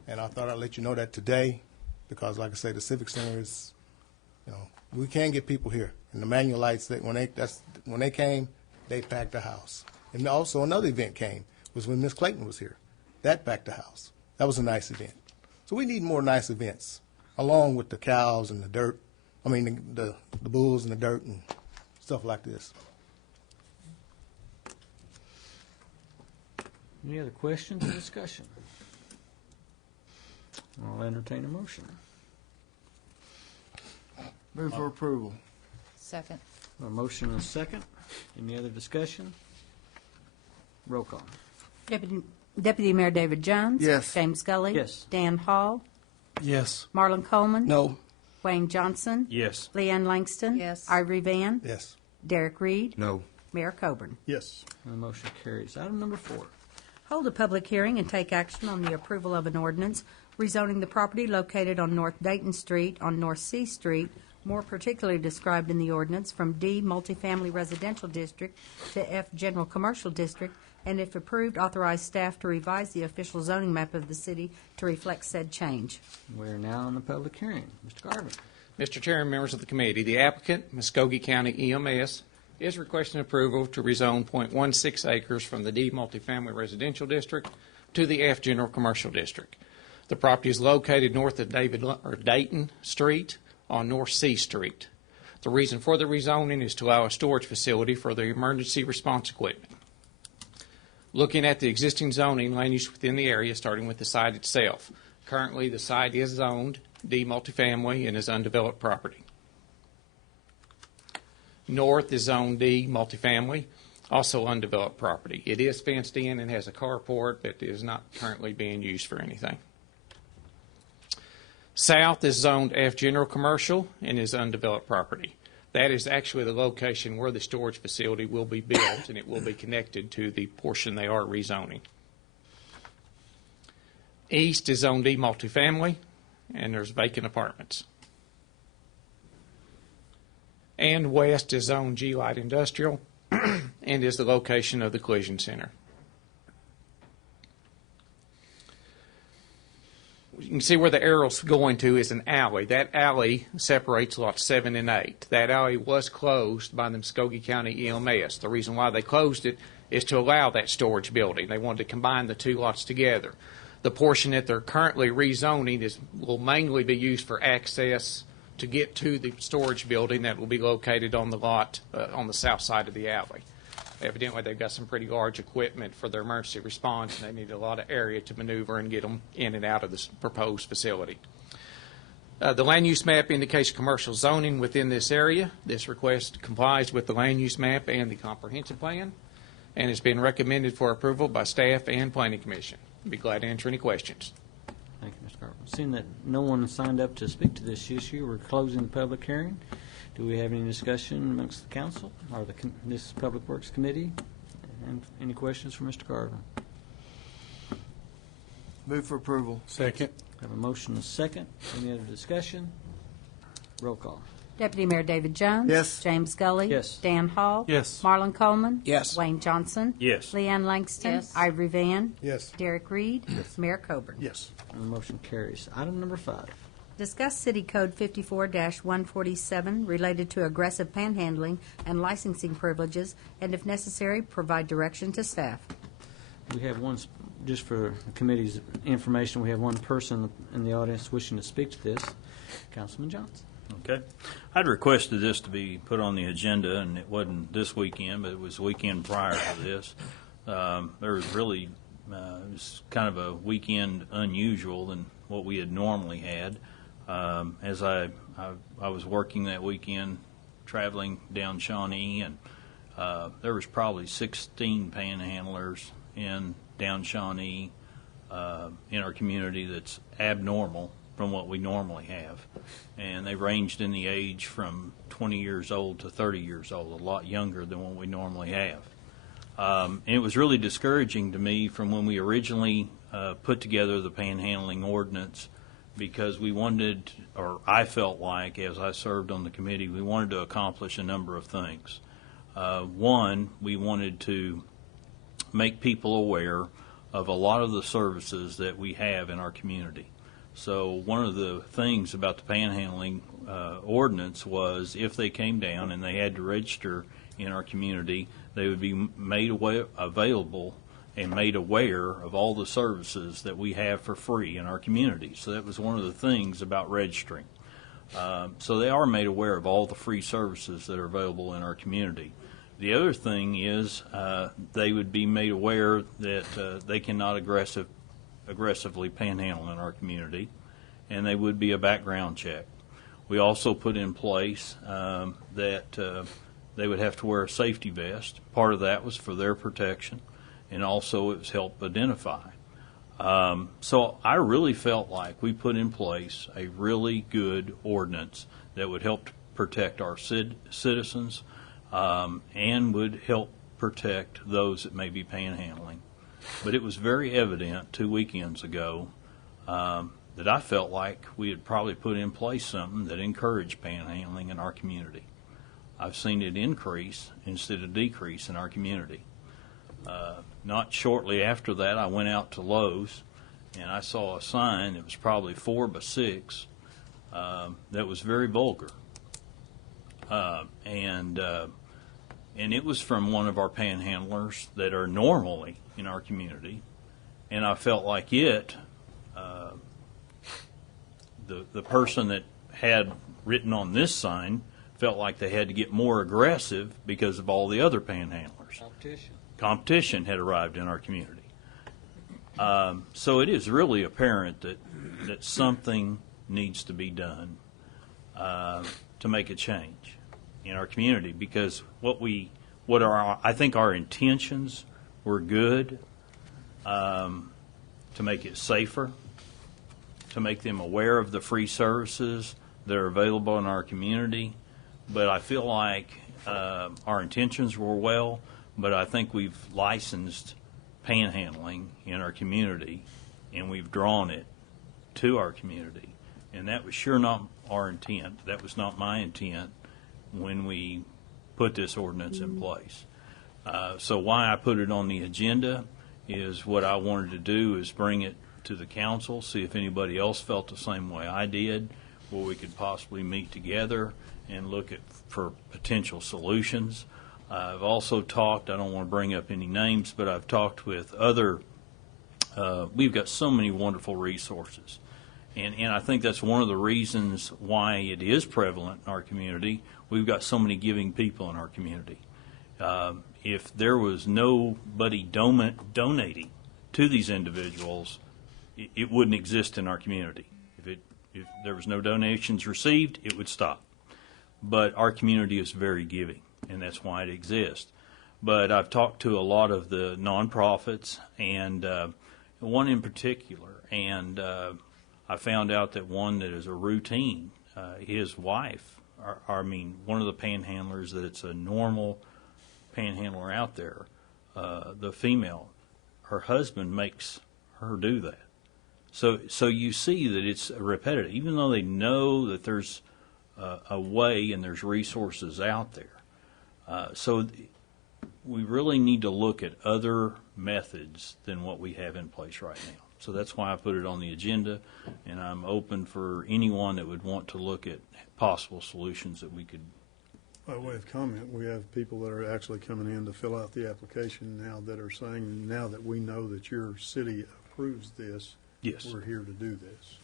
And I thought I'd let you know that today, because like I say, the Civic Center is, we can get people here. And the Manuelites, when they came, they packed the house. And also another event came, was when Miss Clayton was here. That packed the house. That was a nice event. So we need more nice events, along with the cows and the dirt. The bulls and the dirt and stuff like this. Any other questions or discussion? I'll entertain a motion. Move for approval. Second. A motion and a second. Any other discussion? Roll call. Deputy Mayor David Jones. Yes. James Scully. Yes. Dan Hall. Yes. Marlon Coleman. No. Wayne Johnson. Yes. Leanne Langston. Yes. Ivory Van. Yes. Derek Reed. No. Mayor Coburn. Yes. And the motion carries. Item number 4. Hold a public hearing and take action on the approval of an ordinance rezoning the property located on North Dayton Street on North C Street, more particularly described in the ordinance, from D Multifamily Residential District to F General Commercial District, and if approved, authorize staff to revise the official zoning map of the city to reflect said change. We're now on the public hearing. Mr. Garvin. Mr. Chair and members of the committee, the applicant, Muskogee County EMS, is requesting approval to rezone .16 acres from the D Multifamily Residential District to the F General Commercial District. The property is located north of Dayton Street on North C Street. The reason for the rezoning is to allow a storage facility for the emergency response equipment. Looking at the existing zoning land use within the area, starting with the site itself. Currently, the site is zoned D multifamily and is undeveloped property. North is Zone D, multifamily, also undeveloped property. It is fenced in and has a carport, but is not currently being used for anything. South is zoned F, general commercial, and is undeveloped property. That is actually the location where the storage facility will be built, and it will be connected to the portion they are rezoning. East is Zone D, multifamily, and there's vacant apartments. And west is Zone G, light industrial, and is the location of the collision center. You can see where the arrow's going to is an alley. That alley separates lots 7 and 8. That alley was closed by the Muskogee County EMS. The reason why they closed it is to allow that storage building. They wanted to combine the two lots together. The portion that they're currently rezoning will mainly be used for access to get to the storage building that will be located on the lot on the south side of the alley. Evidently, they've got some pretty large equipment for their emergency response, and they need a lot of area to maneuver and get them in and out of this proposed facility. The land use map indicates commercial zoning within this area. This request complies with the land use map and the comprehensive plan, and has been recommended for approval by staff and planning commission. I'd be glad to answer any questions. Thank you, Mr. Carpenter. Seeing that no one signed up to speak to this issue, we're closing the public hearing. Do we have any discussion amongst the council or this Public Works Committee? And any questions for Mr. Carter? Move for approval. Second. Have a motion and a second. Any other discussion? Roll call. Deputy Mayor David Jones. Yes. James Gully. Yes. Dan Hall. Yes. Marlon Coleman. Yes. Wayne Johnson. Yes. Leanne Langston. Yes. Ivory Van. Yes. Derek Reed. Yes. Mayor Coburn. Yes. And the motion carries. Item number 5. Discuss City Code 54-147 related to aggressive panhandling and licensing privileges, and if necessary, provide direction to staff. We have one, just for the committee's information, we have one person in the audience wishing to speak to this. Councilman Johnson. Okay. I'd requested this to be put on the agenda, and it wasn't this weekend, but it was the weekend prior to this. There was really, it was kind of a weekend unusual than what we had normally had. As I was working that weekend, traveling down Shawnee, and there was probably 16 panhandlers in down Shawnee in our community that's abnormal from what we normally have. And they ranged in the age from 20 years old to 30 years old, a lot younger than what we normally have. And it was really discouraging to me from when we originally put together the panhandling ordinance, because we wanted, or I felt like, as I served on the committee, we wanted to accomplish a number of things. One, we wanted to make people aware of a lot of the services that we have in our community. So one of the things about the panhandling ordinance was if they came down and they had to register in our community, they would be made available and made aware of all the services that we have for free in our community. So that was one of the things about registering. So they are made aware of all the free services that are available in our community. The other thing is they would be made aware that they cannot aggressively panhandle in our community, and they would be a background check. We also put in place that they would have to wear a safety vest. Part of that was for their protection, and also it was help identify. So I really felt like we put in place a really good ordinance that would help protect our citizens and would help protect those that may be panhandling. But it was very evident 2 weekends ago that I felt like we had probably put in place something that encouraged panhandling in our community. I've seen it increase instead of decrease in our community. Not shortly after that, I went out to Lowe's, and I saw a sign that was probably 4 by 6 that was very vulgar. And it was from one of our panhandlers that are normally in our community, and I felt like the person that had written on this sign felt like they had to get more aggressive because of all the other panhandlers. Competition had arrived in our community. So it is really apparent that something needs to be done to make a change. in our community, because I think our intentions were good, to make it safer, to make them aware of the free services that are available in our community. But I feel like our intentions were well, but I think we've licensed panhandling in our community, and we've drawn it to our community. And that was sure not our intent. That was not my intent when we put this ordinance in place. So why I put it on the agenda is what I wanted to do is bring it to the council, see if anybody else felt the same way I did, where we could possibly meet together and look for potential solutions. I've also talked, I don't want to bring up any names, but I've talked with other, we've got so many wonderful resources. And I think that's one of the reasons why it is prevalent in our community. We've got so many giving people in our community. If there was nobody donating to these individuals, it wouldn't exist in our community. If there was no donations received, it would stop. But our community is very giving, and that's why it exists. But I've talked to a lot of the nonprofits, and one in particular, and I found out that one that is a routine, his wife, one of the panhandlers, that it's a normal panhandler out there, the female, her husband makes her do that. So you see that it's repetitive, even though they know that there's a way and there's resources out there. So we really need to look at other methods than what we have in place right now. So that's why I put it on the agenda, and I'm open for anyone that would want to look at possible solutions that we could. By way of comment, we have people that are actually coming in to fill out the application now that are saying, now that we know that your city approves this, yes, we're here to do this.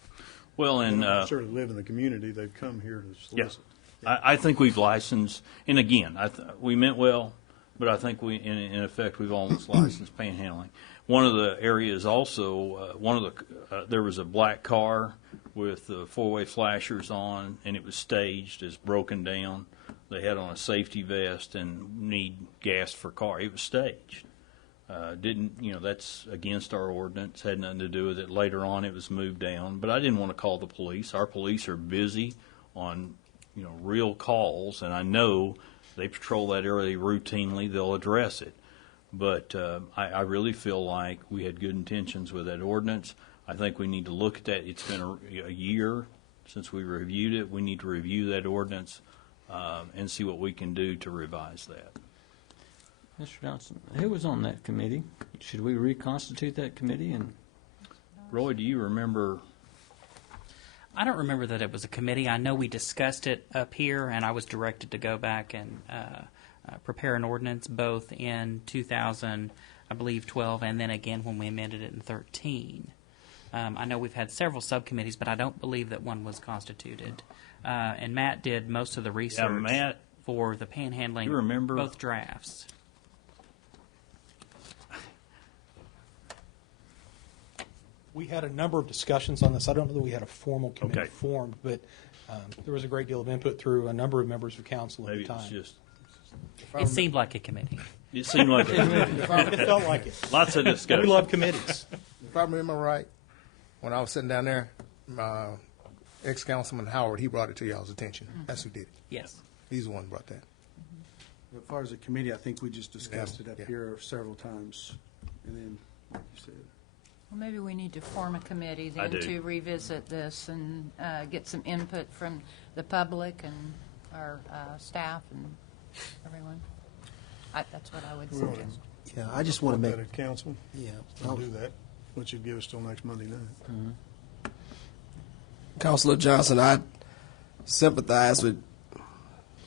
Well, and sort of live in the community, they've come here to solicit. Yeah. I think we've licensed, and again, we meant well, but I think in effect, we've almost licensed panhandling. One of the areas also, there was a black car with four-way flashers on, and it was staged, it's broken down. They had on a safety vest and need gas for car. It was staged. That's against our ordinance, had nothing to do with it. Later on, it was moved down, but I didn't want to call the police. Our police are busy on, real calls, and I know they patrol that area routinely. They'll address it. But I really feel like we had good intentions with that ordinance. I think we need to look at that. It's been a year since we reviewed it. We need to review that ordinance and see what we can do to revise that. Mr. Johnson, who was on that committee? Should we reconstitute that committee? And Roy, do you remember? I don't remember that it was a committee. I know we discussed it up here, and I was directed to go back and prepare an ordinance both in 2012 and then again when we amended it in 2013. I know we've had several subcommittees, but I don't believe that one was constituted. And Matt did most of the research for the panhandling, you remember both drafts. We had a number of discussions on this. I don't know that we had a formal committee formed, but there was a great deal of input through a number of members of council at the time. It seemed like a committee. It seemed like a committee. It felt like it. Lots of discussion. We love committees. If I remember right, when I was sitting down there, ex-councilman Howard, he brought it to y'all's attention. That's who did it. Yes. He's the one who brought that. As far as the committee, I think we just discussed it up here several times, and then, like you said. Well, maybe we need to form a committee then to revisit this and get some input from the public and our staff and everyone. That's what I would suggest. Yeah, I just want to make that at council. Yeah, I'll do that. Which would give us till next Monday night. Mm-hmm. Councilor Johnson, I sympathize with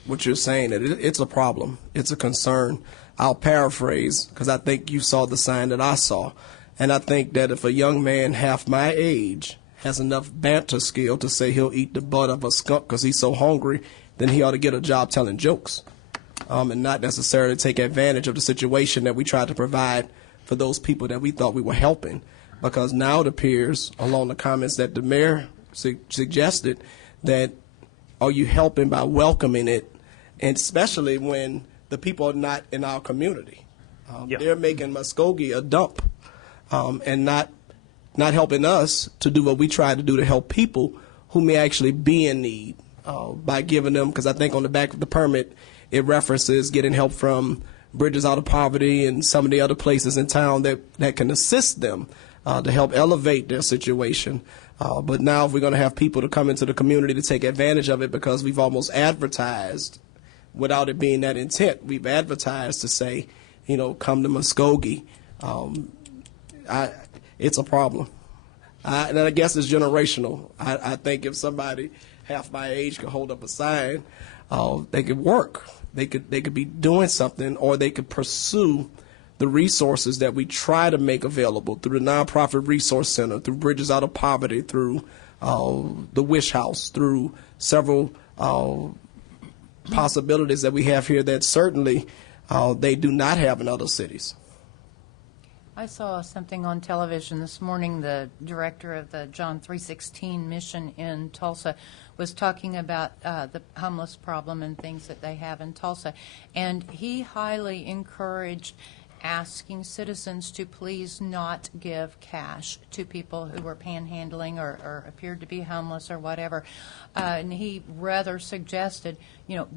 what you're saying. That it's a problem. It's a concern. I'll paraphrase because I think you saw the sign that I saw. And I think that if a young man half my age has enough banter skill to say he'll eat the butt of a skunk because he's so hungry, then he ought to get a job telling jokes and not necessarily take advantage of the situation that we tried to provide for those people that we thought we were helping. Because now it appears, along the comments that the mayor suggested, that are you helping by welcoming it and especially when the people are not in our community. They're making Muskogee a dump, and not helping us to do what we try to do to help people who may actually be in need by giving them, because I think on the back of the permit it references getting help from Bridges Out of Poverty and some of the other places in town that can assist them to help elevate their situation. But now if we're going to have people to come into the community to take advantage of it, because we've almost advertised without it being that intent, we've advertised to say, come to Muskogee. It's a problem. And I guess it's generational. I think if somebody half my age could hold up a sign, they could work. They could be doing something, or they could pursue the resources that we try to make available through the Nonprofit Resource Center, through Bridges Out of Poverty, through the Wish House, through several possibilities that we have here that certainly they do not have in other cities. I saw something on television this morning. The director of the John 3:16 mission in Tulsa was talking about the homeless problem and things that they have in Tulsa. And he highly encouraged asking citizens to please not give cash to people who were panhandling or appeared to be homeless or whatever. And he rather suggested,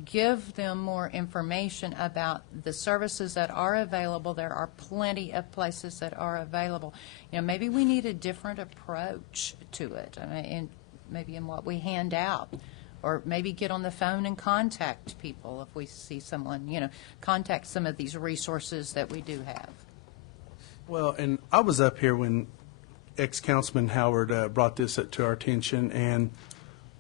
give them more information about the services that are available. There are plenty of places that are available. Maybe we need a different approach to it, maybe in what we hand out. Or maybe get on the phone and contact people if we see someone, contact some of these resources that we do have. Well, and I was up here when ex-Councilman Howard brought this to our attention, and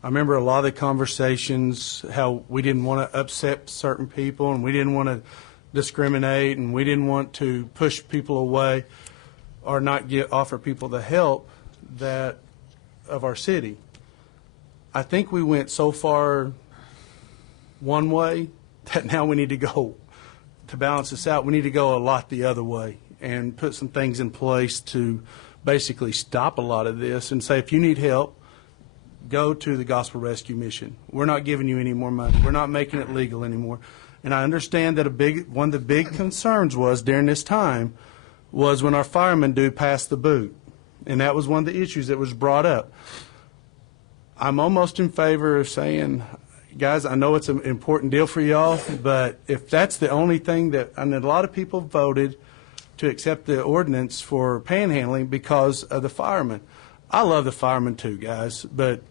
I remember a lot of the conversations, how we didn't want to upset certain people, and we didn't want to discriminate, and we didn't want to push people away or not offer people the help of our city. I think we went so far one way that now we need to go, to balance this out, we need to go a lot the other way and put some things in place to basically stop a lot of this and say, if you need help, go to the Gospel Rescue Mission. We're not giving you any more money. We're not making it legal anymore. And I understand that one of the big concerns was during this time was when our firemen do pass the boot. And that was one of the issues that was brought up. I'm almost in favor of saying, guys, I know it's an important deal for y'all, but if that's the only thing and a lot of people voted to accept the ordinance for panhandling because of the firemen. I love the firemen too, guys, but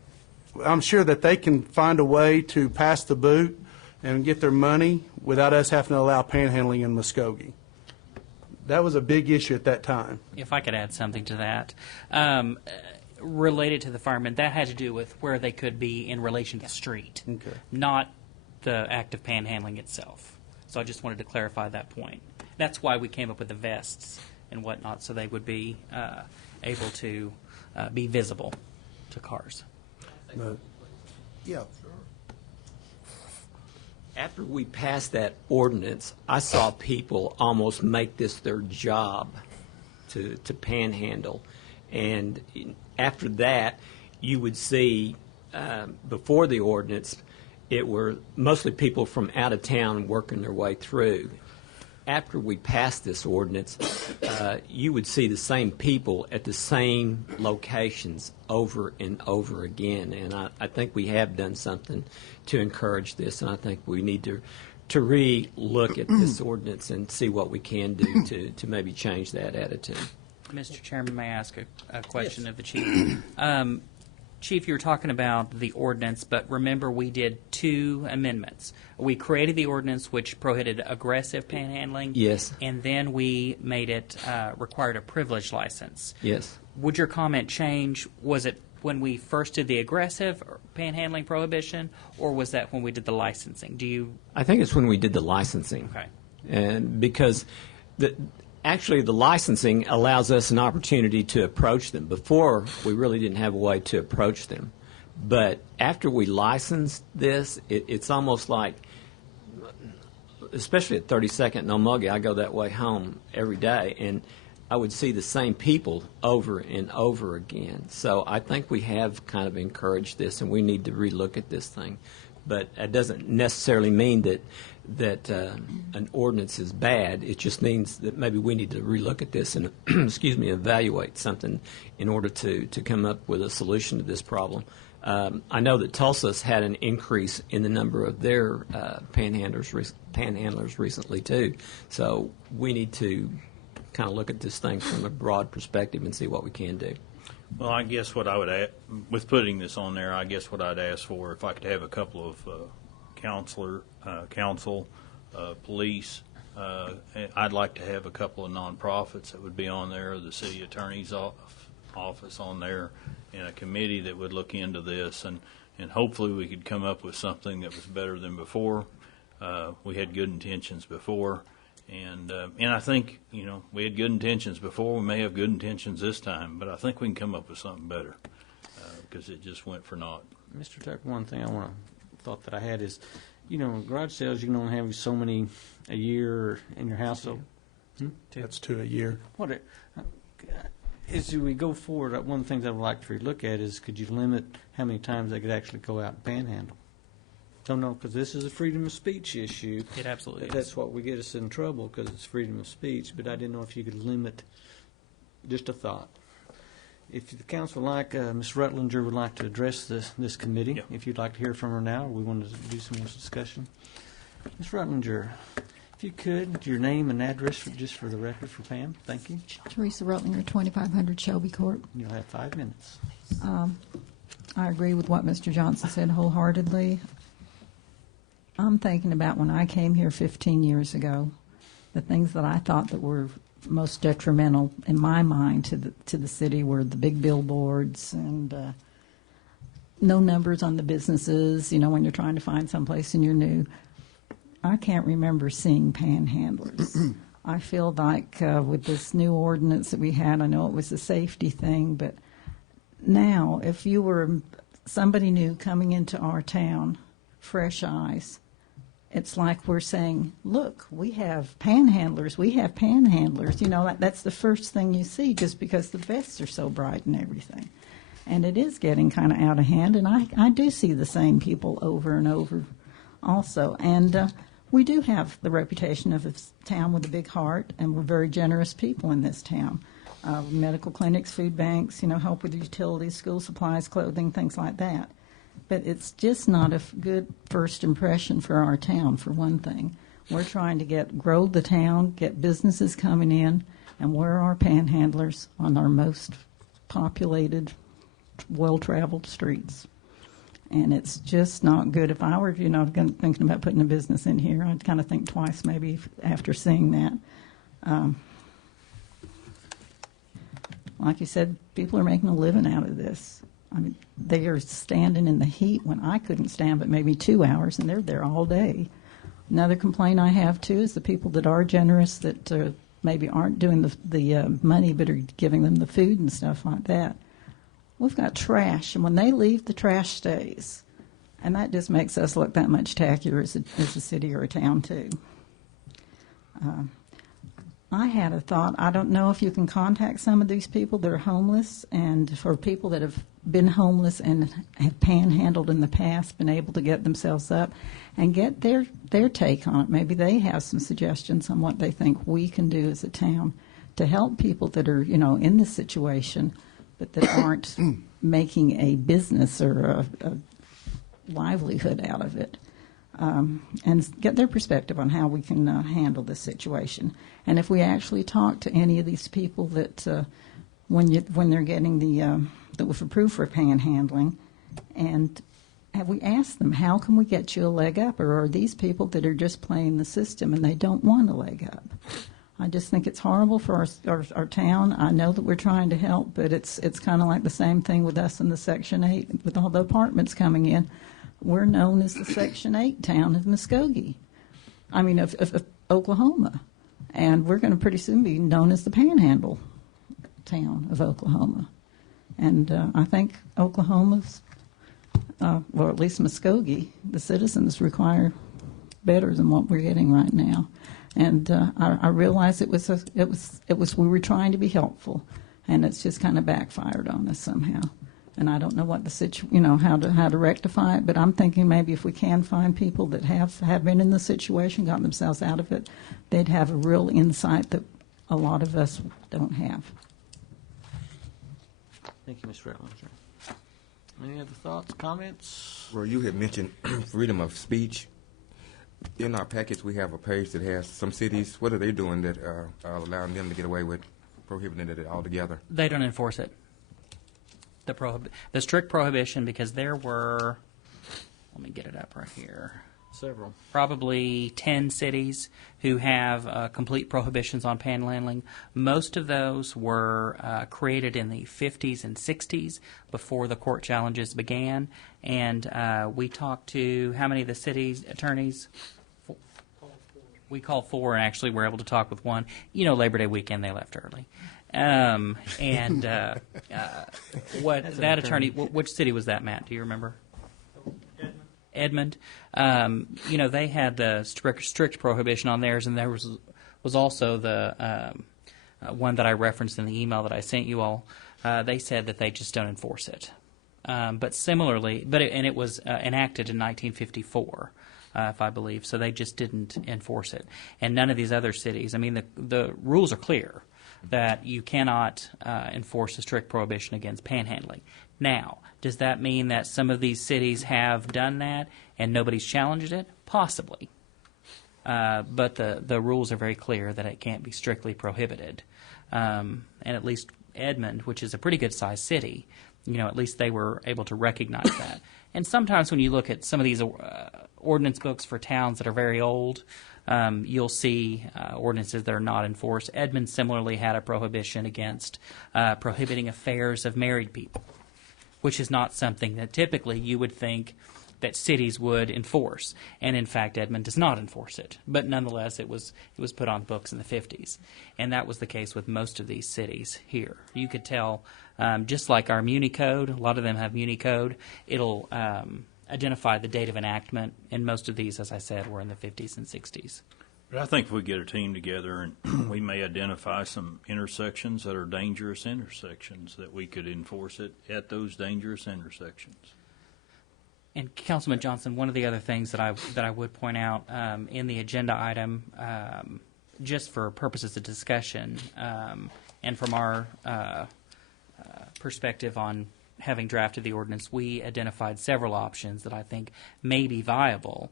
I'm sure that they can find a way to pass the boot and get their money without us having to allow panhandling in Muskogee. That was a big issue at that time. If I could add something to that. Related to the firemen, that had to do with where they could be in relation to the street, not the act of panhandling itself. So I just wanted to clarify that point. That's why we came up with the vests and whatnot, so they would be able to be visible to cars. Yeah. After we passed that ordinance, I saw people almost make this their job to panhandle. And after that, you would see, before the ordinance, it were mostly people from out of town working their way through. After we passed this ordinance, you would see the same people at the same locations over and over again. And I think we have done something to encourage this, and I think we need to re-look at this ordinance and see what we can do to maybe change that attitude. Mr. Chairman, may I ask a question of the Chief? Chief, you were talking about the ordinance, but remember we did 2 amendments. We created the ordinance which prohibited aggressive panhandling. Yes. And then we made it required a privilege license. Yes. Would your comment change? Was it when we first did the aggressive panhandling prohibition, or was that when we did the licensing? I think it's when we did the licensing. Okay. And because actually, the licensing allows us an opportunity to approach them. Before, we really didn't have a way to approach them. But after we licensed this, it's almost like, especially at 32nd and Muskogee, I go that way home every day, and I would see the same people over and over again. So I think we have kind of encouraged this, and we need to relook at this thing. but that doesn't necessarily mean that an ordinance is bad. It just means that maybe we need to relook at this and evaluate something in order to come up with a solution to this problem. I know that Tulsa's had an increase in the number of their panhandlers recently too. So we need to kind of look at this thing from a broad perspective and see what we can do. Well, I guess what I would add, with putting this on there, I guess what I'd ask for, if I could have a couple of council, police, I'd like to have a couple of nonprofits that would be on there, the city attorney's office on there, and a committee that would look into this, and hopefully we could come up with something that was better than before. We had good intentions before, and I think, we had good intentions before. We may have good intentions this time, but I think we can come up with something better because it just went for naught. Mr. Tucker, one thing thought that I had is, garage sales, you can only have so many a year in your household. That's 2 a year. As we go forward, one of the things I would like to look at is, could you limit how many times they could actually go out and panhandle? Don't know, because this is a freedom of speech issue. It absolutely is. That's what we get us in trouble, because it's freedom of speech. But I didn't know if you could limit. Just a thought. If the council Ms. Rutlinger would like to address this committee, Yeah. if you'd like to hear from her now, or we wanted to do some more discussion. Ms. Rutlinger, if you could, your name and address just for the record for Pam. Thank you. Teresa Rutlinger, 2500 Shelby Court. You'll have 5 minutes. I agree with what Mr. Johnson said wholeheartedly. I'm thinking about when I came here 15 years ago, the things that I thought that were most detrimental in my mind to the city were the big billboards and no numbers on the businesses, when you're trying to find someplace and you're new. I can't remember seeing panhandlers. I feel like with this new ordinance that we had, I know it was a safety thing, but now if you were somebody new coming into our town, fresh eyes, it's like we're saying, look, we have panhandlers. That's the first thing you see just because the vests are so bright and everything. And it is getting kind of out of hand, and I do see the same people over and over also. And we do have the reputation of a town with a big heart, and we're very generous people in this town. Medical clinics, food banks, help with utilities, school supplies, clothing, things like that. But it's just not a good first impression for our town, for one thing. We're trying to grow the town, get businesses coming in, and where are panhandlers on our most populated, well-traveled streets? And it's just not good. If I were, thinking about putting a business in here, I'd kind of think twice maybe after seeing that. Like you said, people are making a living out of this. I mean, they are standing in the heat when I couldn't stand but maybe 2 hours, and they're there all day. Another complaint I have, too, is the people that are generous that maybe aren't doing the money but are giving them the food and stuff like that. We've got trash, and when they leave, the trash stays. And that just makes us look that much tackier as a city or a town, too. I had a thought. I don't know if you can contact some of these people that are homeless, and for people that have been homeless and have panhandled in the past, been able to get themselves up and get their take on it. Maybe they have some suggestions on what they think we can do as a town to help people that are, in this situation, but that aren't making a business or a livelihood out of it. And get their perspective on how we can handle this situation. And if we actually talk to any of these people that when they're getting that was approved for panhandling, and have we asked them, how can we get you a leg up? Or are these people that are just playing the system and they don't want a leg up? I just think it's horrible for our town. I know that we're trying to help, but it's kind of like the same thing with us in the Section 8, with all the apartments coming in. We're known as the Section 8 town of Muskogee. Of Oklahoma. And we're going to pretty soon be known as the Panhandle town of Oklahoma. And I think Oklahoma's, or at least Muskogee, the citizens require better than what we're getting right now. And I realize we were trying to be helpful, and it's just kind of backfired on us somehow. And I don't know what how to rectify it, but I'm thinking maybe if we can find people that have been in the situation, got themselves out of it, they'd have a real insight that a lot of us don't have. Thank you, Ms. Retlinger. Any other thoughts, comments? Well, you had mentioned freedom of speech. In our package, we have a page that has some cities. What are they doing that are allowing them to get away with prohibiting it altogether? They don't enforce it. The strict prohibition, because there were, let me get it up right here. Several. Probably 10 cities who have complete prohibitions on panhandling. Most of those were created in the 50s and 60s before the court challenges began. And we talked to how many of the city's attorneys? We called 4, and actually we're able to talk with one. Labor Day weekend, they left early. What that attorney, which city was that, Matt? Do you remember? Edmond. They had the strict prohibition on theirs, and there was also the one that I referenced in the email that I sent you all. They said that they just don't enforce it. But similarly, it was enacted in 1954. If I believe, so they just didn't enforce it. And none of these other cities, the rules are clear that you cannot enforce a strict prohibition against panhandling. Now, does that mean that some of these cities have done that and nobody's challenged it? Possibly. But the rules are very clear that it can't be strictly prohibited. And at least Edmond, which is a pretty good-sized city, at least they were able to recognize that. And sometimes when you look at some of these ordinance books for towns that are very old, you'll see ordinances that are not enforced. Edmond similarly had a prohibition against prohibiting affairs of married people, which is not something that typically you would think that cities would enforce. And in fact, Edmond does not enforce it. But nonetheless, it was put on books in the 50s. And that was the case with most of these cities here. You could tell, just like our Muni Code, a lot of them have Muni Code, it'll identify the date of enactment. And most of these, as I said, were in the 50s and 60s. But I think if we get a team together and we may identify some intersections that are dangerous intersections, that we could enforce it at those dangerous intersections. And Councilman Johnson, one of the other things that I would point out in the agenda item, just for purposes of discussion, and from our perspective on having drafted the ordinance, we identified several options that I think may be viable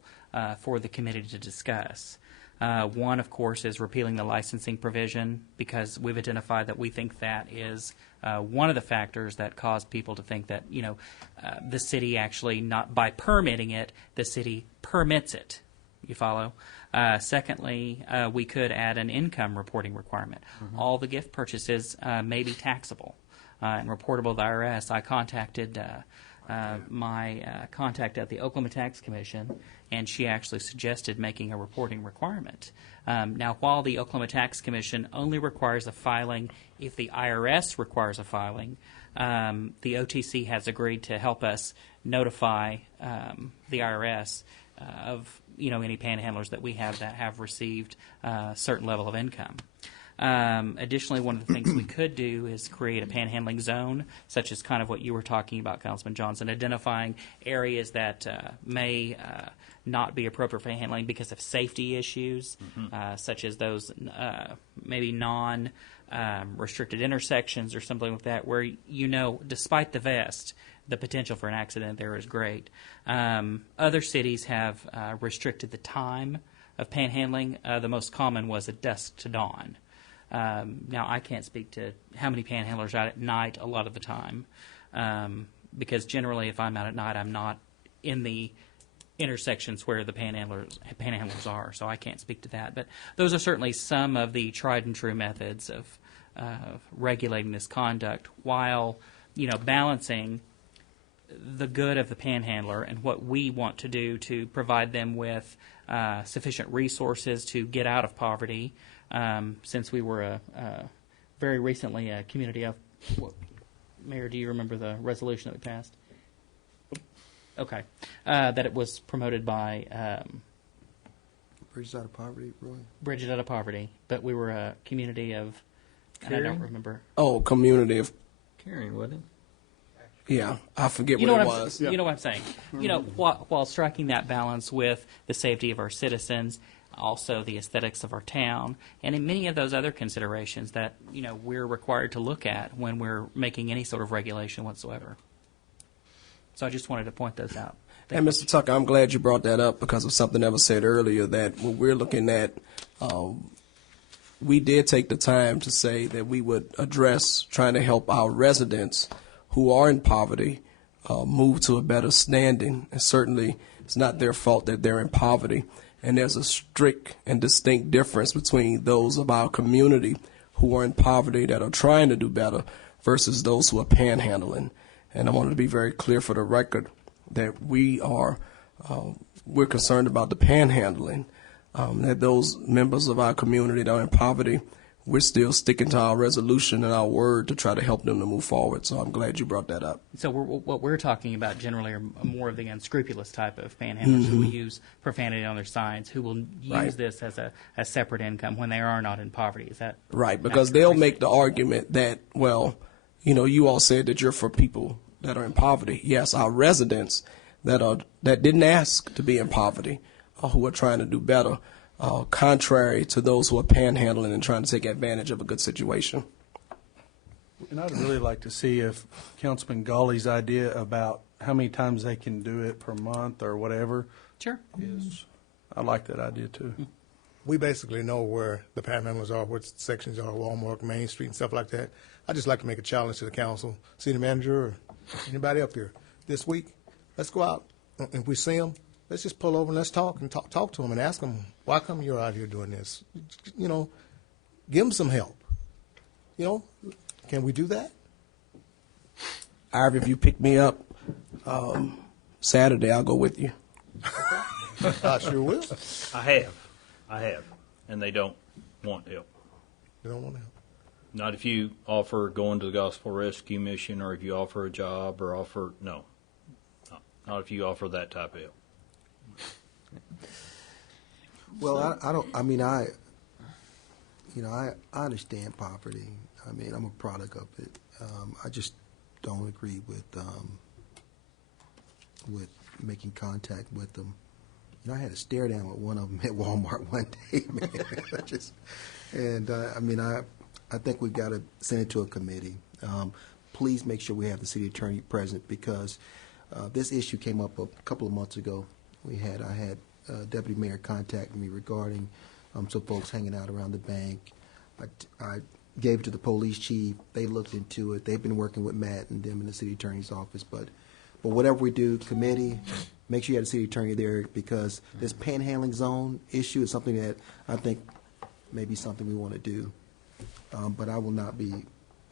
for the committee to discuss. One, of course, is repealing the licensing provision, because we've identified that we think that is one of the factors that cause people to think that, the city actually, not by permitting it, the city permits it. You follow? Secondly, we could add an income reporting requirement. Mm-hmm. All the gift purchases may be taxable and reportable to the IRS. I contacted my contact at the Oklahoma Tax Commission, and she actually suggested making a reporting requirement. Now, while the Oklahoma Tax Commission only requires a filing if the IRS requires a filing, the OTC has agreed to help us notify the IRS of any panhandlers that we have that have received a certain level of income. Additionally, one of the things we could do is create a panhandling zone, such as kind of what you were talking about, Councilman Johnson, identifying areas that may not be appropriate for panhandling because of safety issues, such as those maybe non-restricted intersections or something like that, where despite the vest, the potential for an accident there is great. Other cities have restricted the time of panhandling. The most common was at dusk to dawn. Now, I can't speak to how many panhandlers are out at night a lot of the time, because generally if I'm out at night, I'm not in the intersections where the panhandlers are, so I can't speak to that. But those are certainly some of the tried and true methods of regulating this conduct while, balancing the good of the panhandler and what we want to do to provide them with sufficient resources to get out of poverty. Since we were very recently a community of, Mayor, do you remember the resolution that we passed? Okay. That it was promoted by Bridges Out of Poverty, Roy? Bridges Out of Poverty, but we were a community of, and I don't remember. Oh, community of Caring, wasn't it? Yeah, I forget You know what it what was. You know what I'm saying. You know, while striking that balance with the safety of our citizens, also the aesthetics of our town, and in many of those other considerations that we're required to look at when we're making any sort of regulation whatsoever. So I just wanted to point those out. And Mr. Tucker, I'm glad you brought that up because of something that was said earlier, that when we're looking at, we did take the time to say that we would address trying to help our residents who are in poverty move to a better standing. And certainly it's not their fault that they're in poverty. And there's a strict and distinct difference between those of our community who are in poverty that are trying to do better versus those who are panhandling. And I want to be very clear for the record that we're concerned about the panhandling, that those members of our community that are in poverty, we're still sticking to our resolution and our word to try to help them to move forward. So I'm glad you brought that up. So what we're talking about generally are more of the unscrupulous type of panhandlers who will use profanity on their signs, who will use this as a separate income when they are not in poverty. Is that right? Because they'll make the argument that, well, you all said that you're for people that are in poverty. Yes, our residents that didn't ask to be in poverty, who are trying to do better, contrary to those who are panhandling and trying to take advantage of a good situation. And I'd really like to see if Councilman Gawley's idea about how many times they can do it per month or whatever. Sure. I like that idea too. We basically know where the panhandlers are, what sections are, Walmart, Main Street, and stuff like that. I'd just like to make a challenge to the council, city manager, or anybody up here. This week, let's go out. If we see them, let's just pull over and let's talk to them and ask them, why come you're out here doing this? Give them some help. Can we do that? Ivor, if you pick me up Saturday, I'll go with you. I sure will. I have, and they don't want help. They don't want help. Not if you offer going to the Gospel Rescue Mission, or if you offer a job, or not if you offer that type of help. Well, I understand poverty. I mean, I'm a product of it. I just don't agree with making contact with them. I had a stare down with one of them at Walmart one day, man. I think we've got to send it to a committee. Please make sure we have the city attorney present, because this issue came up a couple of months ago. I had Deputy Mayor contact me regarding some folks hanging out around the bank. I gave it to the police chief. They looked into it. They've been working with Matt and them in the city attorney's office. But whatever we do, committee, make sure you have the city attorney there, because this panhandling zone issue is something that I think may be something we want to do. But I will not be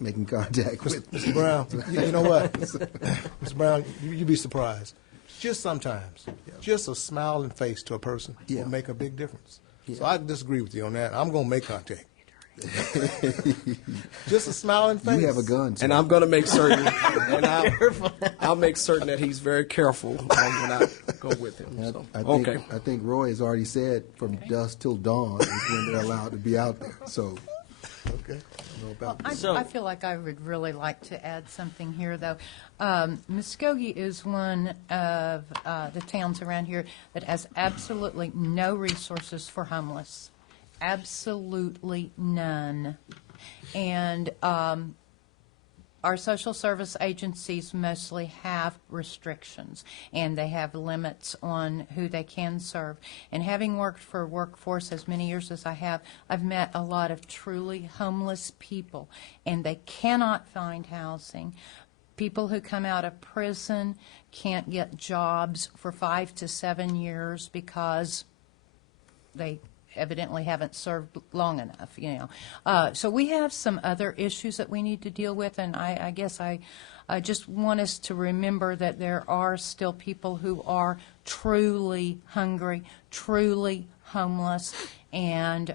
making contact with Mr. Brown. You know what, Mr. Brown, you'd be surprised. Just sometimes, just a smiling face to a person will make a big difference. So I disagree with you on that. I'm going to make contact. Just a smiling face. You have a gun, sir. And I'm going to make certain, and I'll make certain that he's very careful when I go with him. So. I think Roy has already said from dusk till dawn is when they're allowed to be out there. So. Okay. I feel like I would really like to add something here, though. Muskogee is one of the towns around here that has absolutely no resources for homeless. Absolutely none. And our social service agencies mostly have restrictions, and they have limits on who they can serve. And having worked for Workforce as many years as I have, I've met a lot of truly homeless people, and they cannot find housing. People who come out of prison can't get jobs for 5 to 7 years because they evidently haven't served long enough, so we have some other issues that we need to deal with, and I guess I just want us to remember that there are still people who are truly hungry, truly homeless, and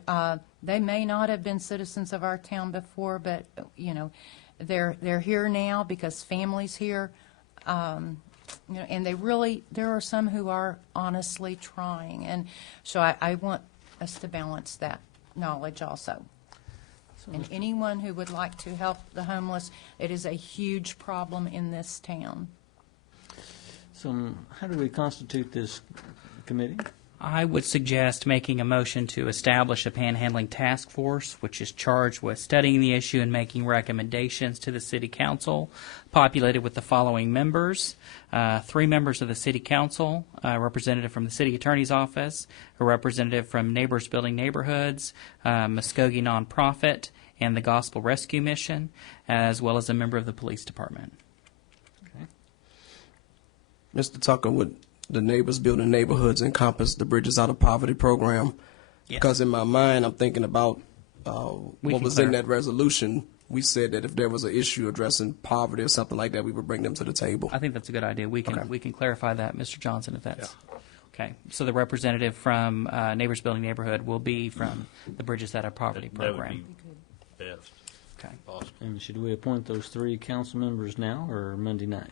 they may not have been citizens of our town before, but they're here now because families here, and there are some who are honestly trying, and so I want us to balance that knowledge also. And anyone who would like to help the homeless, it is a huge problem in this town. So how do we constitute this committee? I would suggest making a motion to establish a panhandling task force, which is charged with studying the issue and making recommendations to the City Council, populated with the following members. 3 members of the City Council, a representative from the City Attorney's Office, a representative from Neighbors Building Neighborhoods, Muskogee Nonprofit, and the Gospel Rescue Mission, as well as a member of the Police Department. Mr. Tucker, would the Neighbors Building Neighborhoods encompass the Bridges Out of Poverty program? Yes. Because in my mind, I'm thinking about We what can was in that resolution. We said that if there was an issue addressing poverty or something like that, we would bring them to the table. I think that's a good idea. We can Okay. we can clarify that, Mr. Johnson, if that's okay. So the representative from Neighbors Building Neighborhood will be from the Bridges Out of Poverty That would program. be best. Okay. Possible. And should we appoint those 3 council members now or Monday night?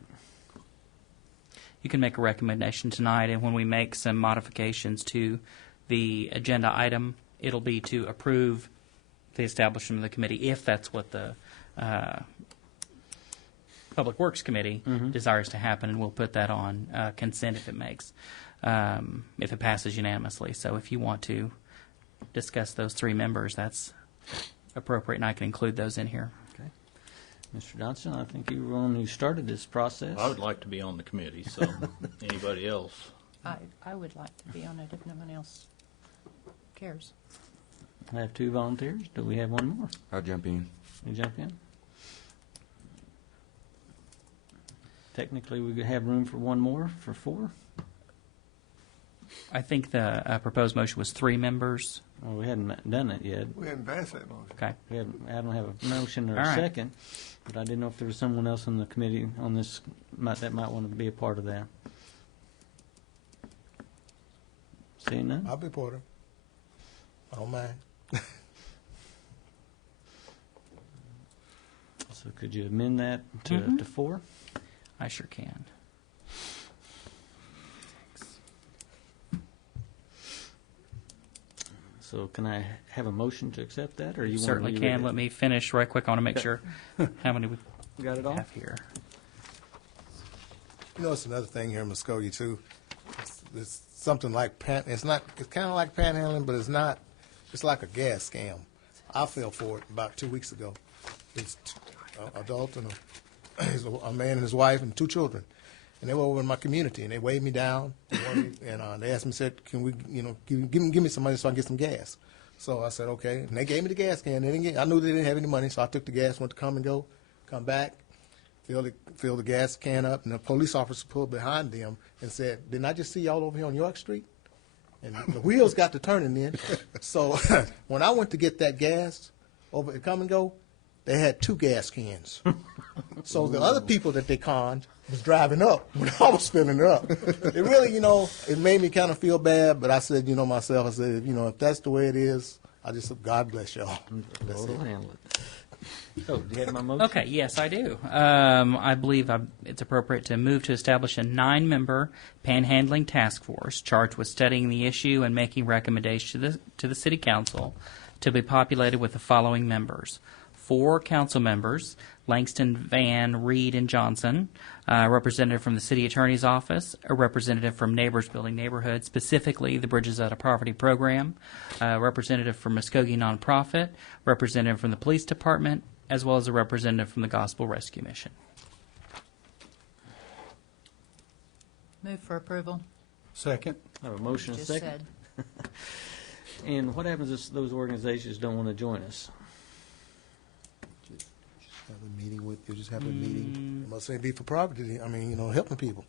You can make a recommendation tonight, and when we make some modifications to the agenda item, it'll be to approve the establishment of the committee, if that's what the Public Works Committee desires to happen, and we'll put that on consent if it passes unanimously. So if you want to discuss those 3 members, that's appropriate, and I can include those in here. Okay. Mr. Johnson, I think you were the one who started this process. I would like to be on the committee, so anybody else? I would like to be on it if no one else cares. I have 2 volunteers. Do we have one more? I'll jump in. You jump in? Technically, we could have room for one more, for 4. I think the proposed motion was 3 members. Well, we hadn't done it yet. We hadn't passed that motion. Okay. I don't have a motion or All a right. second, but I didn't know if there was someone else on the committee on this that might want to be a part of that. Seeing none? I'll be Porter. I don't mind. So could you amend that to 4? I sure can. So can I have a motion to accept that, or you Certainly want can. Let me finish right quick. I want to make sure how many we got it all have here. You know, it's another thing here in Muskogee too. It's something like it's kind of like panhandling, but it's not. It's like a gas scam. I fell for it about 2 weeks ago. It's an adult and a man and his wife and 2 children, and they were over in my community, and they waved me down, and they asked me, said, "Can we, give me some money so I can get some gas?" So I said, "Okay," and they gave me the gas can. I knew they didn't have any money, so I took the gas, went to come and go, come back, fill the gas can up, and the police officer pulled behind them and said, "Didn't I just see y'all over here on York Street?" And the wheels got to turning then. So when I went to get that gas over at Come and Go, they had 2 gas cans. So the other people that they conned was driving up when I was filling it up. It really, it made me kind of feel bad, but I said, myself, I said, if that's the way it is, I just said, God bless y'all. That's Lord it. will handle it. Oh, do you have my motion? Okay, yes, I do. I believe it's appropriate to move to establish a 9-member panhandling task force charged with studying the issue and making recommendations to the City Council to be populated with the following members. 4 council members, Langston, Van, Reed, and Johnson, a representative from the City Attorney's Office, a representative from Neighbors Building Neighborhood, specifically the Bridges Out of Poverty program, a representative from Muskogee Nonprofit, representative from the Police Department, as well as a representative from the Gospel Rescue Mission. Move for approval. Second. I have a motion and a Just second. said. And what happens if those organizations don't want to join us? Have a meeting with, you just have a meeting. It must be for property. Helping people.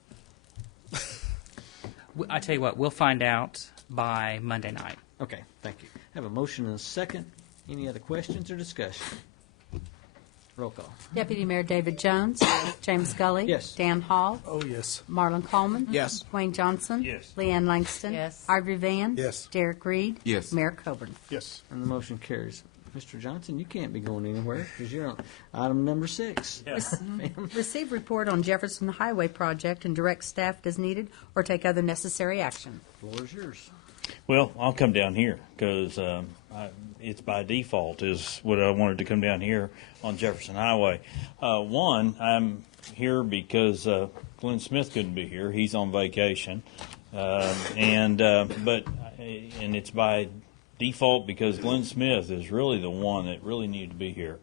I tell you what, we'll find out by Monday night. Okay, thank you. Have a motion and a second. Any other questions or discussion? Roll call. Deputy Mayor David Jones. James Scully. Yes. Dan Hall. Oh, yes. Marlon Coleman. Yes. Wayne Johnson. Yes. Leanne Langston. Yes. Ivory Van. Yes. Derek Reed. Yes. Mayor Coburn. Yes. And the motion carries. Mr. Johnson, you can't be going anywhere because you're on item number 6. Receive report on Jefferson Highway project and direct staff as needed or take other necessary action. Floor is yours. Well, I'll come down here because it's by default is what I wanted to come down here on Jefferson Highway. One, I'm here because Glenn Smith couldn't be here. He's on vacation. And it's by default because Glenn Smith is really the one that really needed to be here.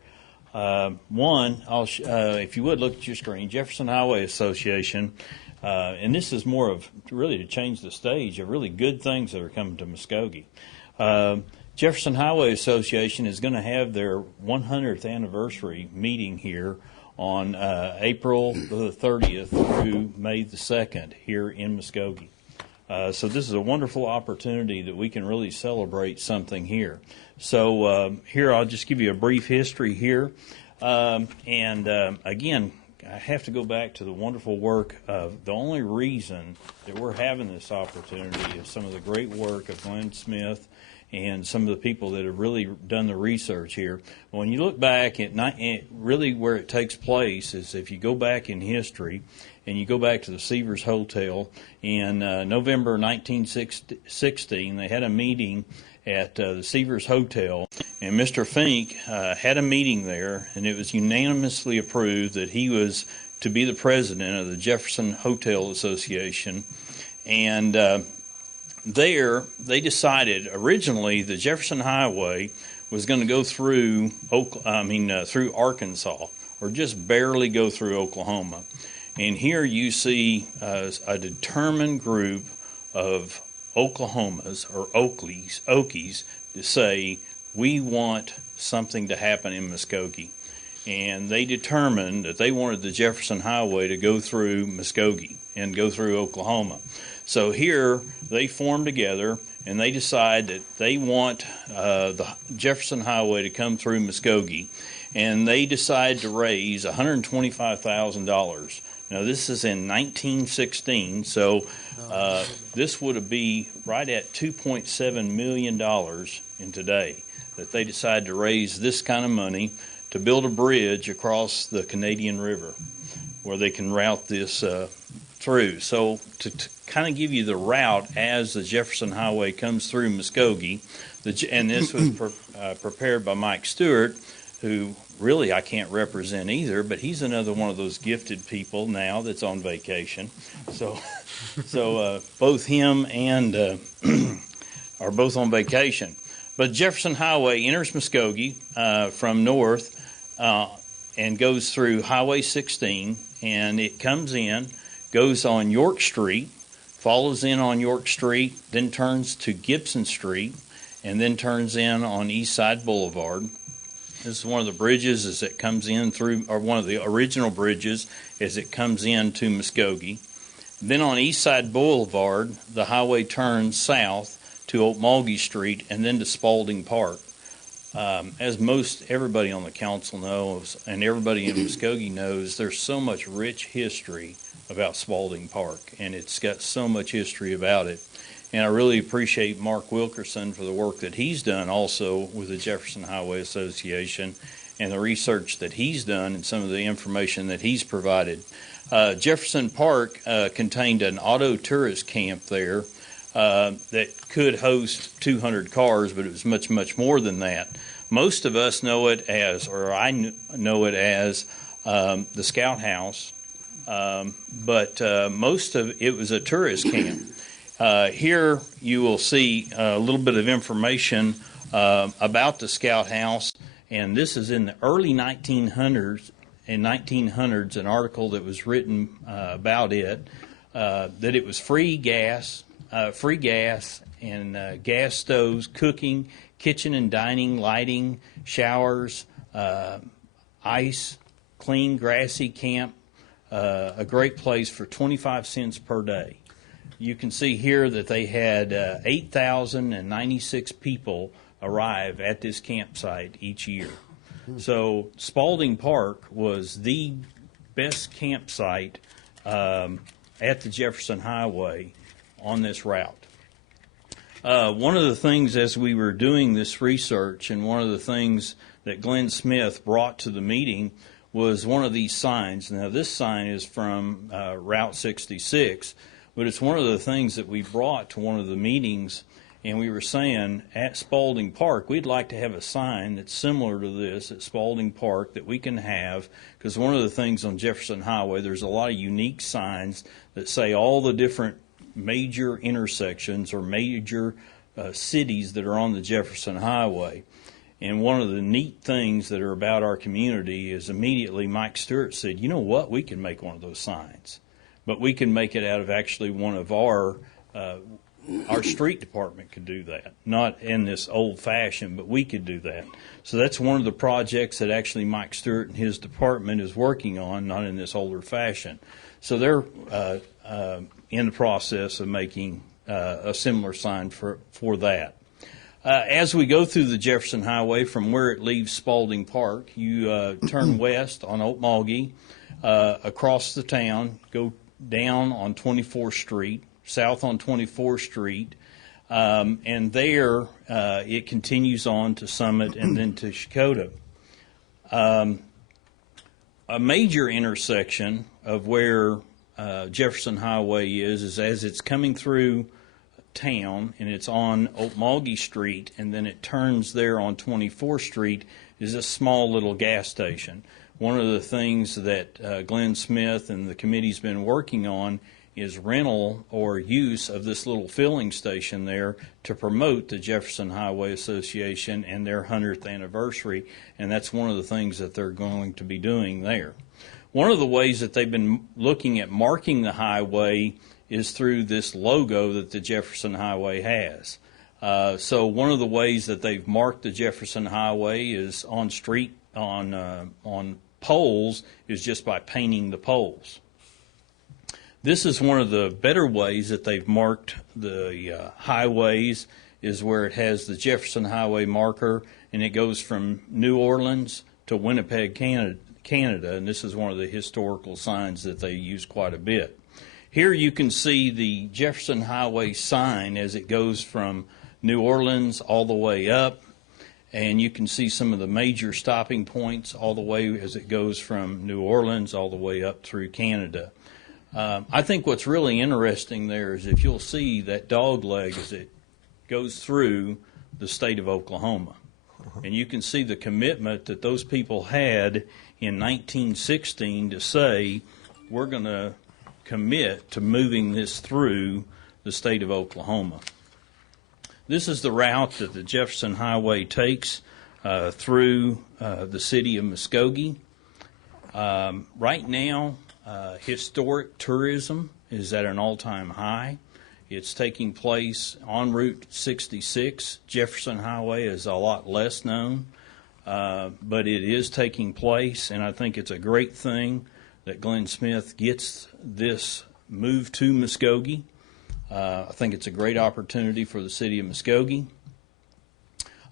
One, if you would look at your screen, Jefferson Highway Association, and this is more of really to change the stage of really good things that are coming to Muskogee. Jefferson Highway Association is going to have their 100th anniversary meeting here on April the 30th through May the 2nd here in Muskogee. So this is a wonderful opportunity that we can really celebrate something here. So here I'll just give you a brief history here. Again, I have to go back to the wonderful work of the only reason that we're having this opportunity is some of the great work of Glenn Smith and some of the people that have really done the research here. When you look back at really where it takes place is if you go back in history and you go back to the Seavers Hotel in November 1916, they had a meeting at the Seavers Hotel, and Mr. Fink had a meeting there, and it was unanimously approved that he was to be the president of the Jefferson Hotel Association. And there, they decided originally the Jefferson Highway was going to go through through Arkansas, or just barely go through Oklahoma. And here you see a determined group of Oklahomas or Okies to say, we want something to happen in Muskogee. And they determined that they wanted the Jefferson Highway to go through Muskogee and go through Oklahoma. So here they formed together and they decide that they want the Jefferson Highway to come through Muskogee. And they decide to raise $125,000. Now, this is in 1916, so this would be right at $2.7 million in today that they decide to raise this kind of money to build a bridge across the Canadian River where they can route this through. So to kind of give you the route as the Jefferson Highway comes through Muskogee, and this was prepared by Mike Stewart, who really I can't represent either, but he's another one of those gifted people now that's on vacation. So both him and are both on vacation. But Jefferson Highway enters Muskogee from north and goes through Highway 16, and it comes in, goes on York Street, follows in on York Street, then turns to Gibson Street, and then turns in on East Side Boulevard. This is one of the bridges as it comes in through, or one of the original bridges as it comes into Muskogee. Then on East Side Boulevard, the highway turns south to Okmulgee Street and then to Spalding Park. As most everybody on the council knows, and everybody in Muskogee knows, there's so much rich history about Spalding Park, and it's got so much history about it. And I really appreciate Mark Wilkerson for the work that he's done also with the Jefferson Highway Association and the research that he's done and some of the information that he's provided. Jefferson Park contained an auto tourist camp there that could host 200 cars, but it was much, much more than that. Most of us know it as, or I know it as, the Scout House, but most of it was a tourist camp. Here you will see a little bit of information about the Scout House, and this is in the early 1900s. In 1900s, an article that was written about it, that it was free gas and gas stoves, cooking, kitchen and dining, lighting, showers, ice, clean, grassy camp, a great place for 25 cents per day. You can see here that they had 8,096 people arrive at this campsite each year. So Spalding Park was the best campsite at the Jefferson Highway on this route. One of the things as we were doing this research, and one of the things that Glenn Smith brought to the meeting was one of these signs. Now this sign is from Route 66, but it's one of the things that we brought to one of the meetings, And we were saying at Spalding Park, we'd like to have a sign that's similar to this at Spalding Park that we can have, because one of the things on Jefferson Highway, there's a lot of unique signs that say all the different major intersections or major cities that are on the Jefferson Highway. And one of the neat things that are about our community is immediately Mike Stewart said, you know what, we can make one of those signs. But we can make it out of actually one of our street department could do that. Not in this old fashion, but we could do that. So that's one of the projects that actually Mike Stewart and his department is working on, not in this older fashion. So they're in the process of making a similar sign for that. As we go through the Jefferson Highway from where it leaves Spalding Park, you turn west on Muskogee, across the town, go down on 24th Street, south on 24th Street, and there it continues on to Summit and then to Shakota. A major intersection of where Jefferson Highway is as it's coming through town and it's on Muskogee Street and then it turns there on 24th Street is a small little gas station. One of the things that Glenn Smith and the committee's been working on is rental or use of this little filling station there to promote the Jefferson Highway Association and their 100th anniversary, and that's one of the things that they're going to be doing there. One of the ways that they've been looking at marking the highway is through this logo that the Jefferson Highway has. So one of the ways that they've marked the Jefferson Highway is on poles is just by painting the poles. This is one of the better ways that they've marked the highways is where it has the Jefferson Highway marker and it goes from New Orleans to Winnipeg, Canada, and this is one of the historical signs that they use quite a bit. Here you can see the Jefferson Highway sign as it goes from New Orleans all the way up, and you can see some of the major stopping points all the way as it goes from New Orleans all the way up through Canada. I think what's really interesting there is if you'll see that dog leg as it goes through the state of Oklahoma. And you can see the commitment that those people had in 1916 to say, we're going to commit to moving this through the state of Oklahoma. This is the route that the Jefferson Highway takes through the city of Muskogee. Right now, historic tourism is at an all-time high. It's taking place on Route 66. Jefferson Highway is a lot less known, but it is taking place, and I think it's a great thing that Glenn Smith gets this move to Muskogee. I think it's a great opportunity for the city of Muskogee.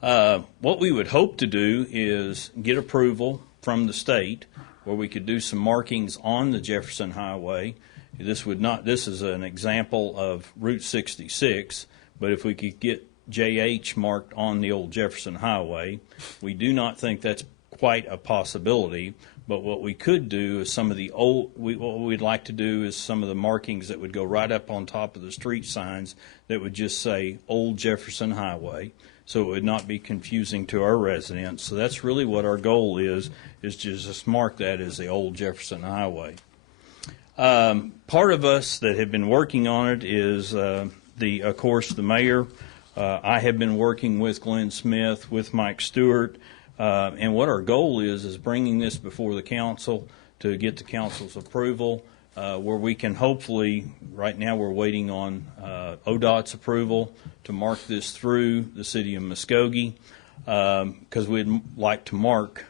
What we would hope to do is get approval from the state where we could do some markings on the Jefferson Highway. This is an example of Route 66, but if we could get JH marked on the old Jefferson Highway, we do not think that's quite a possibility. But what we could do is what we'd like to do is some of the markings that would go right up on top of the street signs that would just say Old Jefferson Highway, so it would not be confusing to our residents. So that's really what our goal is to just mark that as the Old Jefferson Highway. Part of us that have been working on it is, of course, the mayor. I have been working with Glenn Smith, with Mike Stewart, and what our goal is bringing this before the council to get the council's approval, where we can hopefully, right now we're waiting on ODOT's approval to mark this through the city of Muskogee, because we'd like to mark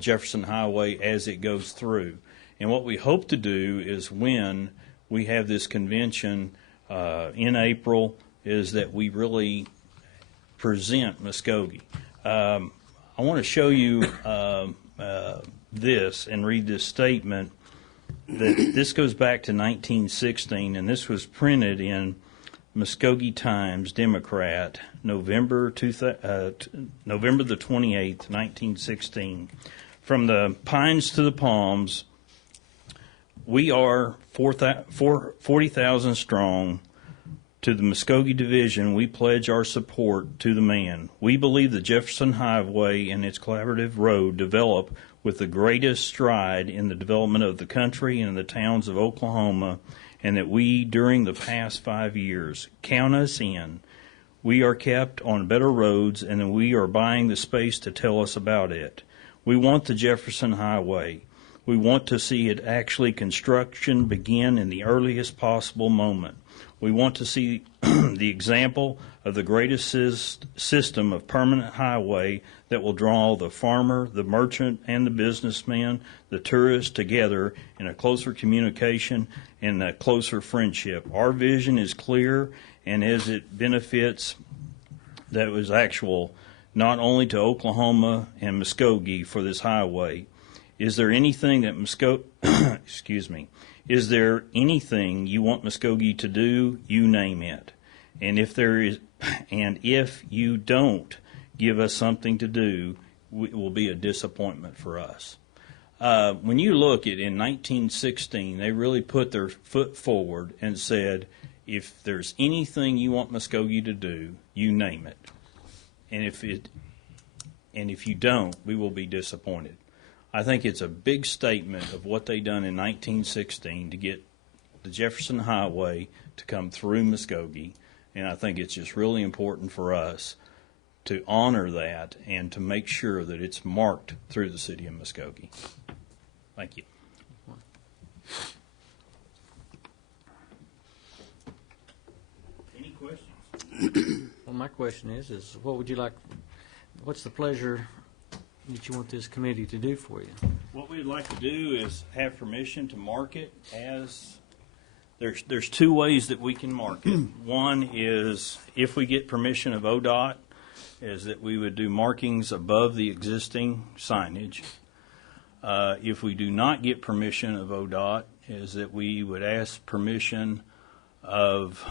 Jefferson Highway as it goes through. And what we hope to do is when we have this convention in April is that we really present Muskogee. I want to show you this and read this statement. That this goes back to 1916, and this was printed in Muskogee Times Democrat, November the 28th, 1916. From the pines to the palms, we are 40,000 strong, To the Muskogee Division, we pledge our support to the man. We believe the Jefferson Highway and its collaborative road develop with the greatest stride in the development of the country and the towns of Oklahoma, and that we, during the past 5 years, count us in. We are kept on better roads, and we are buying the space to tell us about it. We want the Jefferson Highway. We want to see it actually construction begin in the earliest possible moment. We want to see the example of the greatest system of permanent highway that will draw the farmer, the merchant, and the businessman, the tourist together in a closer communication and a closer friendship. Our vision is clear, and as it benefits, that was actual not only to Oklahoma and Muskogee for this highway. Is there anything that Is there anything you want Muskogee to do? You name it. And if you don't give us something to do, it will be a disappointment for us. When you look at in 1916, they really put their foot forward and said, if there's anything you want Muskogee to do, you name it. And if you don't, we will be disappointed. I think it's a big statement of what they done in 1916 to get the Jefferson Highway to come through Muskogee, and I think it's just really important for us to honor that and to make sure that it's marked through the city of Muskogee. Thank you. Any questions? Well, my question is what would you like? What's the pleasure that you want this committee to do for you? What we'd like to do is have permission to mark it as there's two ways that we can mark it. One is if we get permission of ODOT, is that we would do markings above the existing signage. If we do not get permission of ODOT, is that we would ask permission of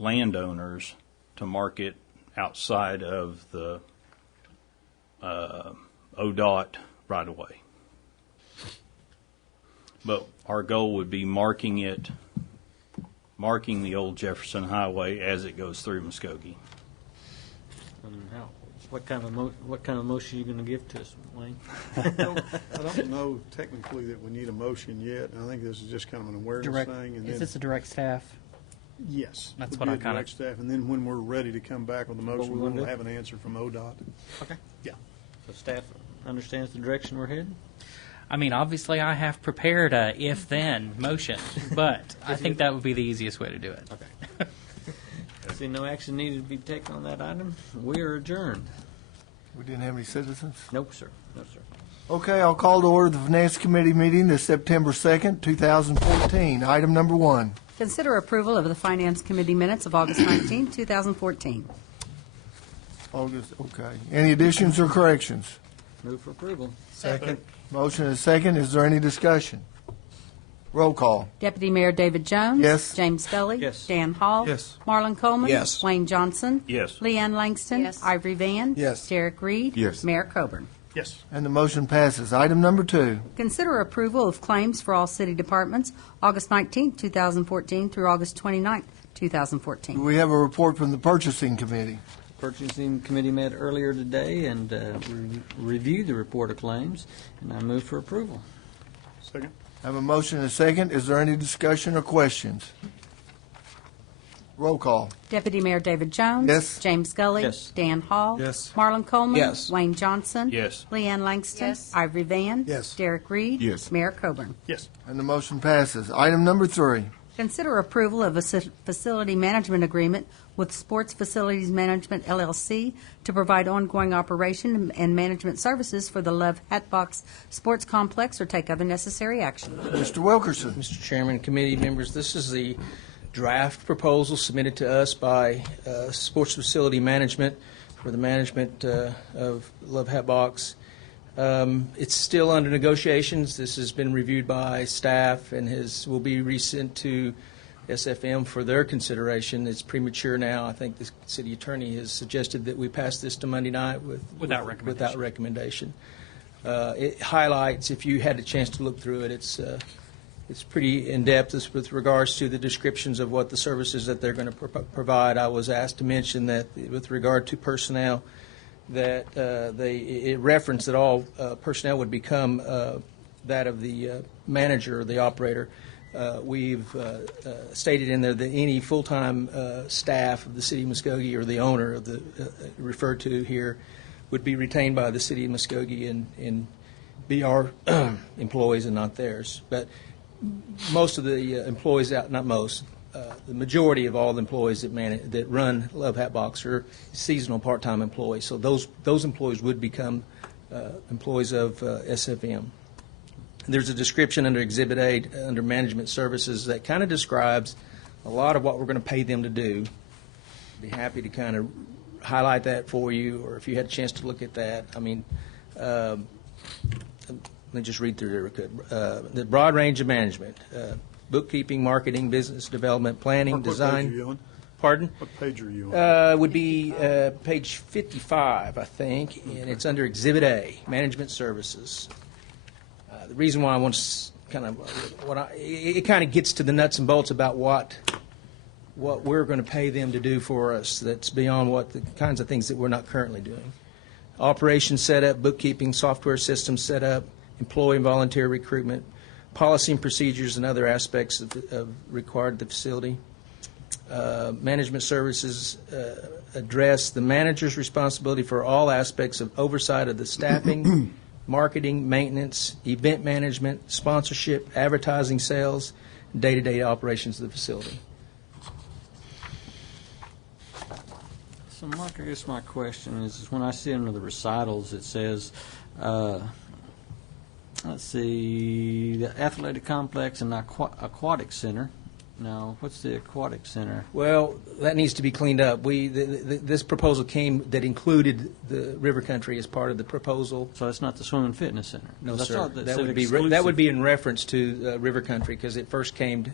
landowners to mark it outside of the ODOT right away. But our goal would be marking the old Jefferson Highway as it goes through Muskogee. What kind of motion are you going to give to us, Wayne? I don't know technically that we need a motion yet. I think this is just kind of an awareness thing. And is this a direct staff? Yes. That's It'll what be I a kind direct of. staff, and then when we're ready to come back with the motion, we we'll have an answer from ODOT. Okay. Yeah. So staff understands the direction we're heading? I mean, obviously, I have prepared a if-then motion, but I think that would be the easiest way to do it. Okay. See, no action needed to be taken on that item. We are adjourned. We didn't have any citizens? Nope, sir. No, sir. Okay, I'll call to order the Finance Committee meeting this September 2nd, 2014. Item number 1. Consider approval of the Finance Committee minutes of August 19, 2014. August, okay. Any additions or corrections? Move for approval. Second. Motion is second. Is there any discussion? Roll call. Deputy Mayor David Jones. Yes. James Scully. Yes. Dan Hall. Yes. Marlon Coleman. Yes. Wayne Johnson. Yes. Leanne Langston. Yes. Ivory Van. Yes. Derek Reed. Yes. Mayor Coburn. Yes. And the motion passes. Item number 2. Consider approval of claims for all city departments, August 19, 2014 through August 29, 2014. We have a report from the Purchasing Committee. Purchasing Committee met earlier today and reviewed the report of claims, and I move for approval. Second. I have a motion and a second. Is there any discussion or questions? Roll call. Deputy Mayor David Jones. Yes. James Scully. Yes. Dan Hall. Yes. Marlon Coleman. Yes. Wayne Johnson. Yes. Leanne Langston. Yes. Ivory Van. Yes. Derek Reed. Yes. Mayor Coburn. Yes. And the motion passes. Item number 3. Consider approval of a facility management agreement with Sports Facilities Management, LLC, to provide ongoing operation and management services for the Love Hatbox Sports Complex or take other necessary action. Mr. Wilkerson. Mr. Chairman, committee members, this is the draft proposal submitted to us by Sports Facility Management for the management of Love Hatbox. It's still under negotiations. This has been reviewed by staff and will be resent to SFM for their consideration. It's premature now. I think the city attorney has suggested that we pass this to Monday night Without recommendation. Without recommendation. It highlights, if you had a chance to look through it, it's pretty in-depth with regards to the descriptions of what the services that they're going to provide. I was asked to mention that with regard to personnel, that it referenced that all personnel would become that of the manager or the operator. We've stated in there that any full-time staff of the City of Muskogee or the owner of the referred to here would be retained by the City of Muskogee and be our employees and not theirs. But most of the employees out, not most, the majority of all the employees that run Love Hatbox are seasonal part-time employees. So those employees would become employees of SFM. There's a description under Exhibit A under Management Services that kind of describes a lot of what we're going to pay them to do. Be happy to kind of highlight that for you, or if you had a chance to look at that. I mean, let me just read through there. The broad range of management, bookkeeping, marketing, business development, planning, design. What page are you on? Pardon? What page are you on? Would be page 55, I think, and it's under Exhibit A, Management Services. The reason why I want to kind of, it kind of gets to the nuts and bolts about what we're going to pay them to do for us that's beyond what the kinds of things that we're not currently doing. Operations setup, bookkeeping, software systems setup, employee and volunteer recruitment, policy and procedures and other aspects of required of the facility. Management services address the manager's responsibility for all aspects of oversight of the staffing, marketing, maintenance, event management, sponsorship, advertising, sales, day-to-day operations of the facility. So, Mark, I guess my question is when I see under the recitals, it says, let's see, the athletic complex and aquatic center. Now, what's the aquatic center? Well, that needs to be cleaned up. This proposal came that included the river country as part of the proposal. So it's not the swim and fitness center? No, sir. That would be in reference to river country because it first came.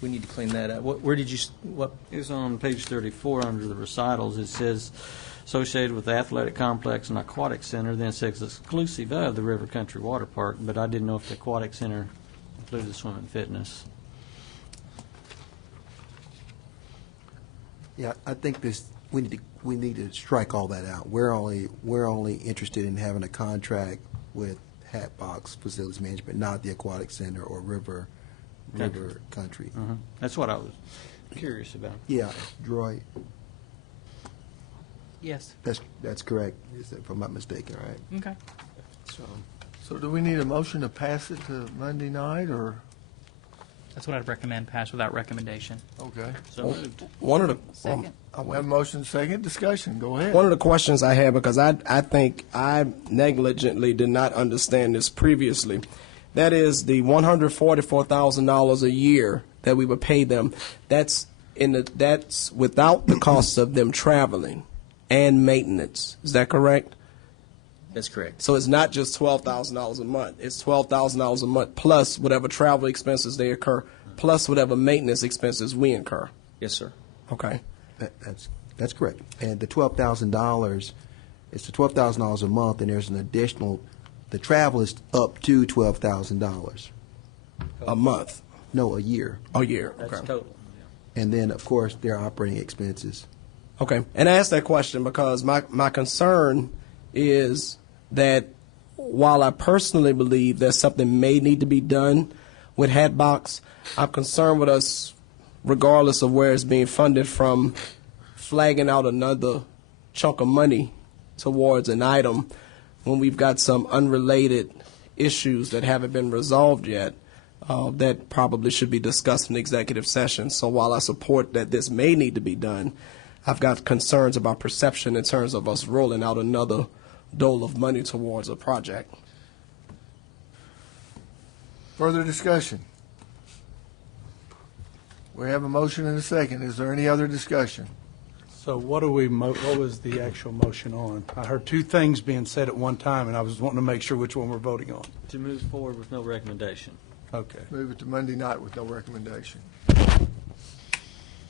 We need to clean that up. Where did you? What? It's on page 34 under the recitals. It says associated with the athletic complex and aquatic center. Then it says exclusive of the river country water park. But I didn't know if the aquatic center included the swim and fitness. Yeah, I think we need to strike all that out. We're only interested in having a contract with Hatbox Facilities Management, not the aquatic center or river country. Mm-hmm. That's what I was curious about. Yeah, Droy. Yes. That's correct, if I'm not mistaken, right? Okay. So do we need a motion to pass it to Monday night, or? That's what I'd recommend, pass without recommendation. Okay. So moved. One of the Second. We have a motion, second, discussion. Go ahead. One of the questions I have, because I think I negligently did not understand this previously, that is the $144,000 a year that we would pay them. That's without the cost of them traveling and maintenance. Is that correct? That's correct. So it's not just $12,000 a month. It's $12,000 a month plus whatever travel expenses they incur, plus whatever maintenance expenses we incur. Yes, sir. Okay. That's correct. And the $12,000, it's the $12,000 a month, and there's an additional. The travel is up to $12,000 a month. No, a year. A year. That's Okay. total. And then, of course, their operating expenses. Okay. And I asked that question because my concern is that while I personally believe that something may need to be done with Hatbox, I'm concerned with us, regardless of where it's being funded from, flagging out another chunk of money towards an item when we've got some unrelated issues that haven't been resolved yet that probably should be discussed in executive session. So while I support that this may need to be done, I've got concerns about perception in terms of us rolling out another dole of money towards a project. Further discussion? We have a motion and a second. Is there any other discussion? So what was the actual motion on? I heard two things being said at one time, and I was wanting to make sure which one we're voting on. To move forward with no recommendation. Okay. Move it to Monday night with no recommendation.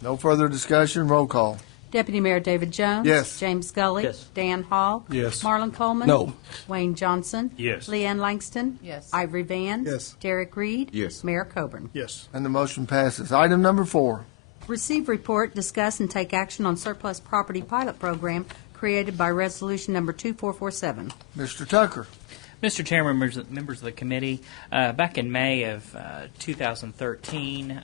No further discussion. Roll call. Deputy Mayor David Jones. Yes. James Scully. Yes. Dan Hall. Yes. Marlon Coleman. No. Wayne Johnson. Yes. Leanne Langston. Yes. Ivory Van. Yes. Derek Reed. Yes. Mayor Coburn. Yes. And the motion passes. Item number 4. Receive report, discuss, and take action on surplus property pilot program created by Resolution Number 2447. Mr. Tucker. Mr. Chairman, members of the committee, back in May of 2013,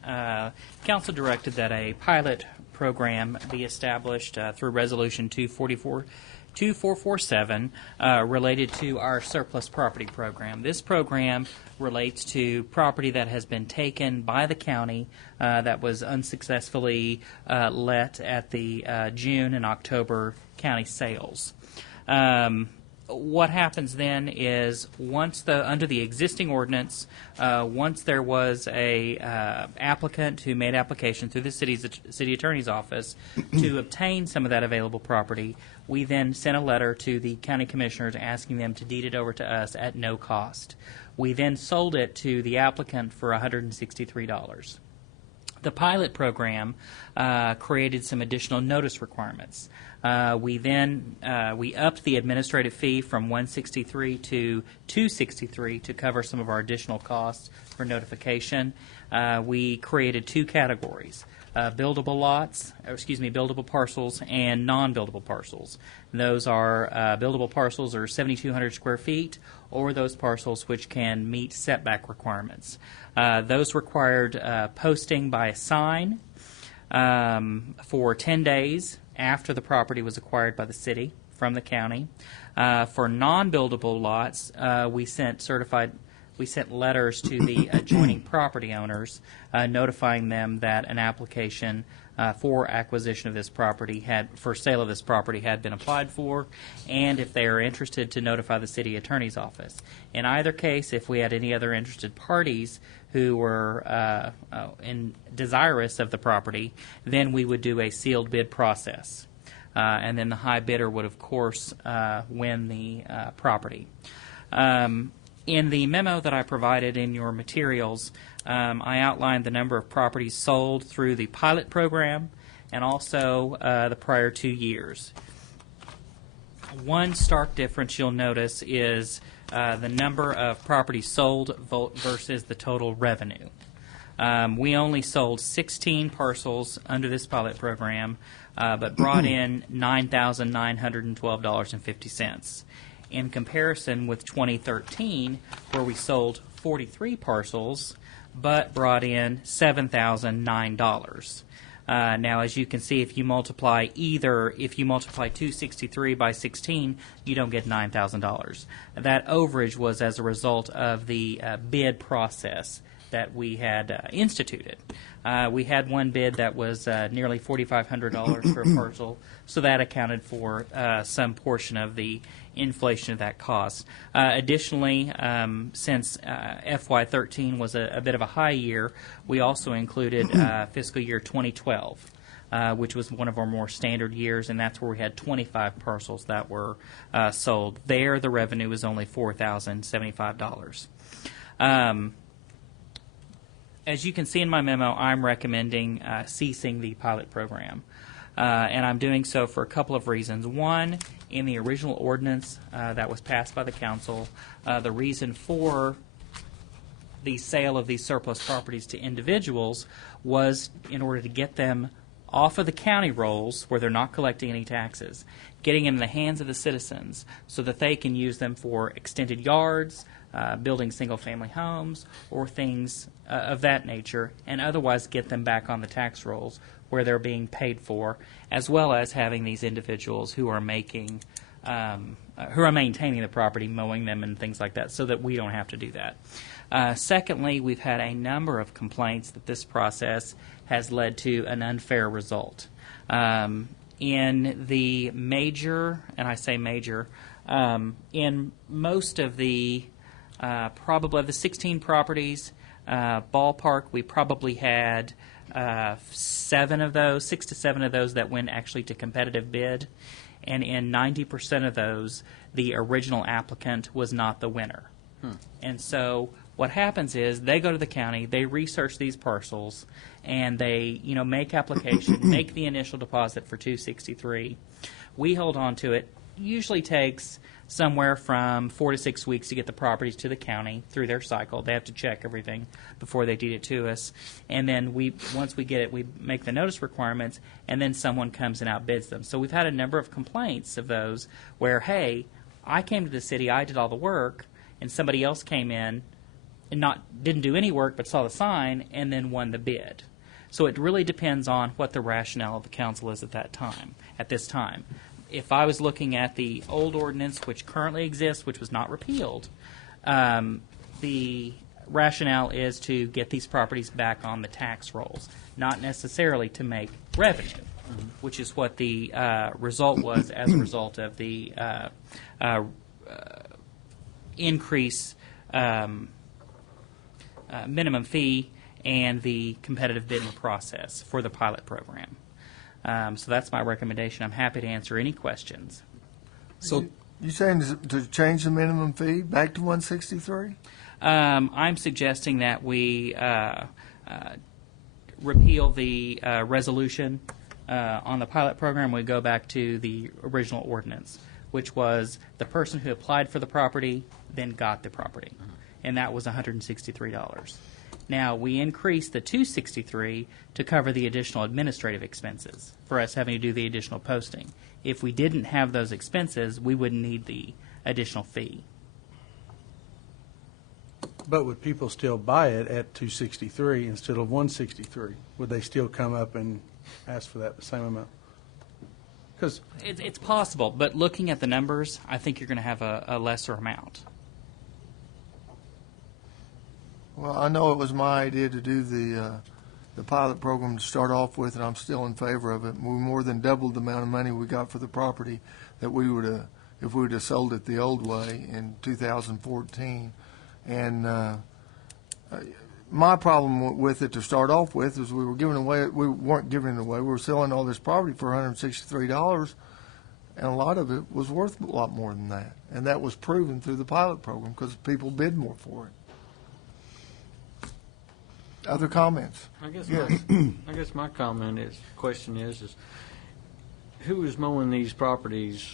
Council directed that a pilot program be established through Resolution 2447 related to our surplus property program. This program relates to property that has been taken by the county that was unsuccessfully let at the June and October county sales. What happens then is under the existing ordinance, once there was a applicant who made application through the city attorney's office to obtain some of that available property, we then sent a letter to the county commissioners asking them to deed it over to us at no cost. We then sold it to the applicant for $163. The pilot program created some additional notice requirements. We upped the administrative fee from $163 to $263 to cover some of our additional costs for notification. We created 2 categories: buildable parcels and non-buildable parcels. Those are buildable parcels are 7,200 square feet, or those parcels which can meet setback requirements. Those required posting by a sign for 10 days after the property was acquired by the city from the county. For non-buildable lots, we sent letters to the adjoining property owners notifying them that an application for acquisition of this property for sale of this property had been applied for, and if they are interested, to notify the city attorney's office. In either case, if we had any other interested parties who were desirous of the property, then we would do a sealed bid process. And then the high bidder would, of course, win the property. In the memo that I provided in your materials, I outlined the number of properties sold through the pilot program and also the prior 2 years. One stark difference you'll notice is the number of properties sold versus the total revenue. We only sold 16 parcels under this pilot program, but brought in $9,912.50. In comparison with 2013, where we sold 43 parcels, but brought in $7,009. Now, as you can see, if you multiply 263 by 16, you don't get $9,000. That overage was as a result of the bid process that we had instituted. We had one bid that was nearly $4,500 for a parcel, so that accounted for some portion of the inflation of that cost. Additionally, since FY13 was a bit of a high year, we also included fiscal year 2012, which was one of our more standard years, and that's where we had 25 parcels that were sold. There, the revenue was only $4,075. As you can see in my memo, I'm recommending ceasing the pilot program. And I'm doing so for a couple of reasons. One, in the original ordinance that was passed by the council, the reason for the sale of these surplus properties to individuals was in order to get them off of the county rolls where they're not collecting any taxes, getting them in the hands of the citizens so that they can use them for extended yards, building single-family homes, or things of that nature, and otherwise get them back on the tax rolls where they're being paid for, as well as having these individuals who are maintaining the property, mowing them and things like that, so that we don't have to do that. Secondly, we've had a number of complaints that this process has led to an unfair result. In the major, and I say major, in most of the probably of the 16 properties, ballpark, we probably had 6 to 7 of those that went actually to competitive bid, and in 90% of those, the original applicant was not the winner. And so What happens is they go to the county, they research these parcels, and they make application, make the initial deposit for 263. We hold on to it. Usually takes somewhere from 4 to 6 weeks to get the properties to the county through their cycle. They have to check everything before they deed it to us. And then once we get it, we make the notice requirements, and then someone comes and outbids them. So we've had a number of complaints of those where, hey, I came to the city, I did all the work, and somebody else came in and didn't do any work but saw the sign and then won the bid. So it really depends on what the rationale of the council is at this time. If I was looking at the old ordinance, which currently exists, which was not repealed, the rationale is to get these properties back on the tax rolls, not necessarily to make revenue, which is what the result was as a result of the increase minimum fee and the competitive bidding process for the pilot program. So that's my recommendation. I'm happy to answer any questions. So you saying to change the minimum fee back to 163? I'm suggesting that we repeal the resolution on the pilot program. We go back to the original ordinance, which was the person who applied for the property then got the property, and that was $163. Now, we increased the 263 to cover the additional administrative expenses for us having to do the additional posting. If we didn't have those expenses, we wouldn't need the additional fee. But would people still buy it at 263 instead of 163? Would they still come up and ask for that same amount? Because it's possible, but looking at the numbers, I think you're going to have a lesser amount. Well, I know it was my idea to do the pilot program to start off with, and I'm still in favor of it. We more than doubled the amount of money we got for the property that we would have if we would have sold it the old way in 2014. And my problem with it to start off with is we weren't giving it away. We were selling all this property for $163, and a lot of it was worth a lot more than that. And that was proven through the pilot program because people bid more for it. Other comments? I guess Yes. my question is who is mowing these properties?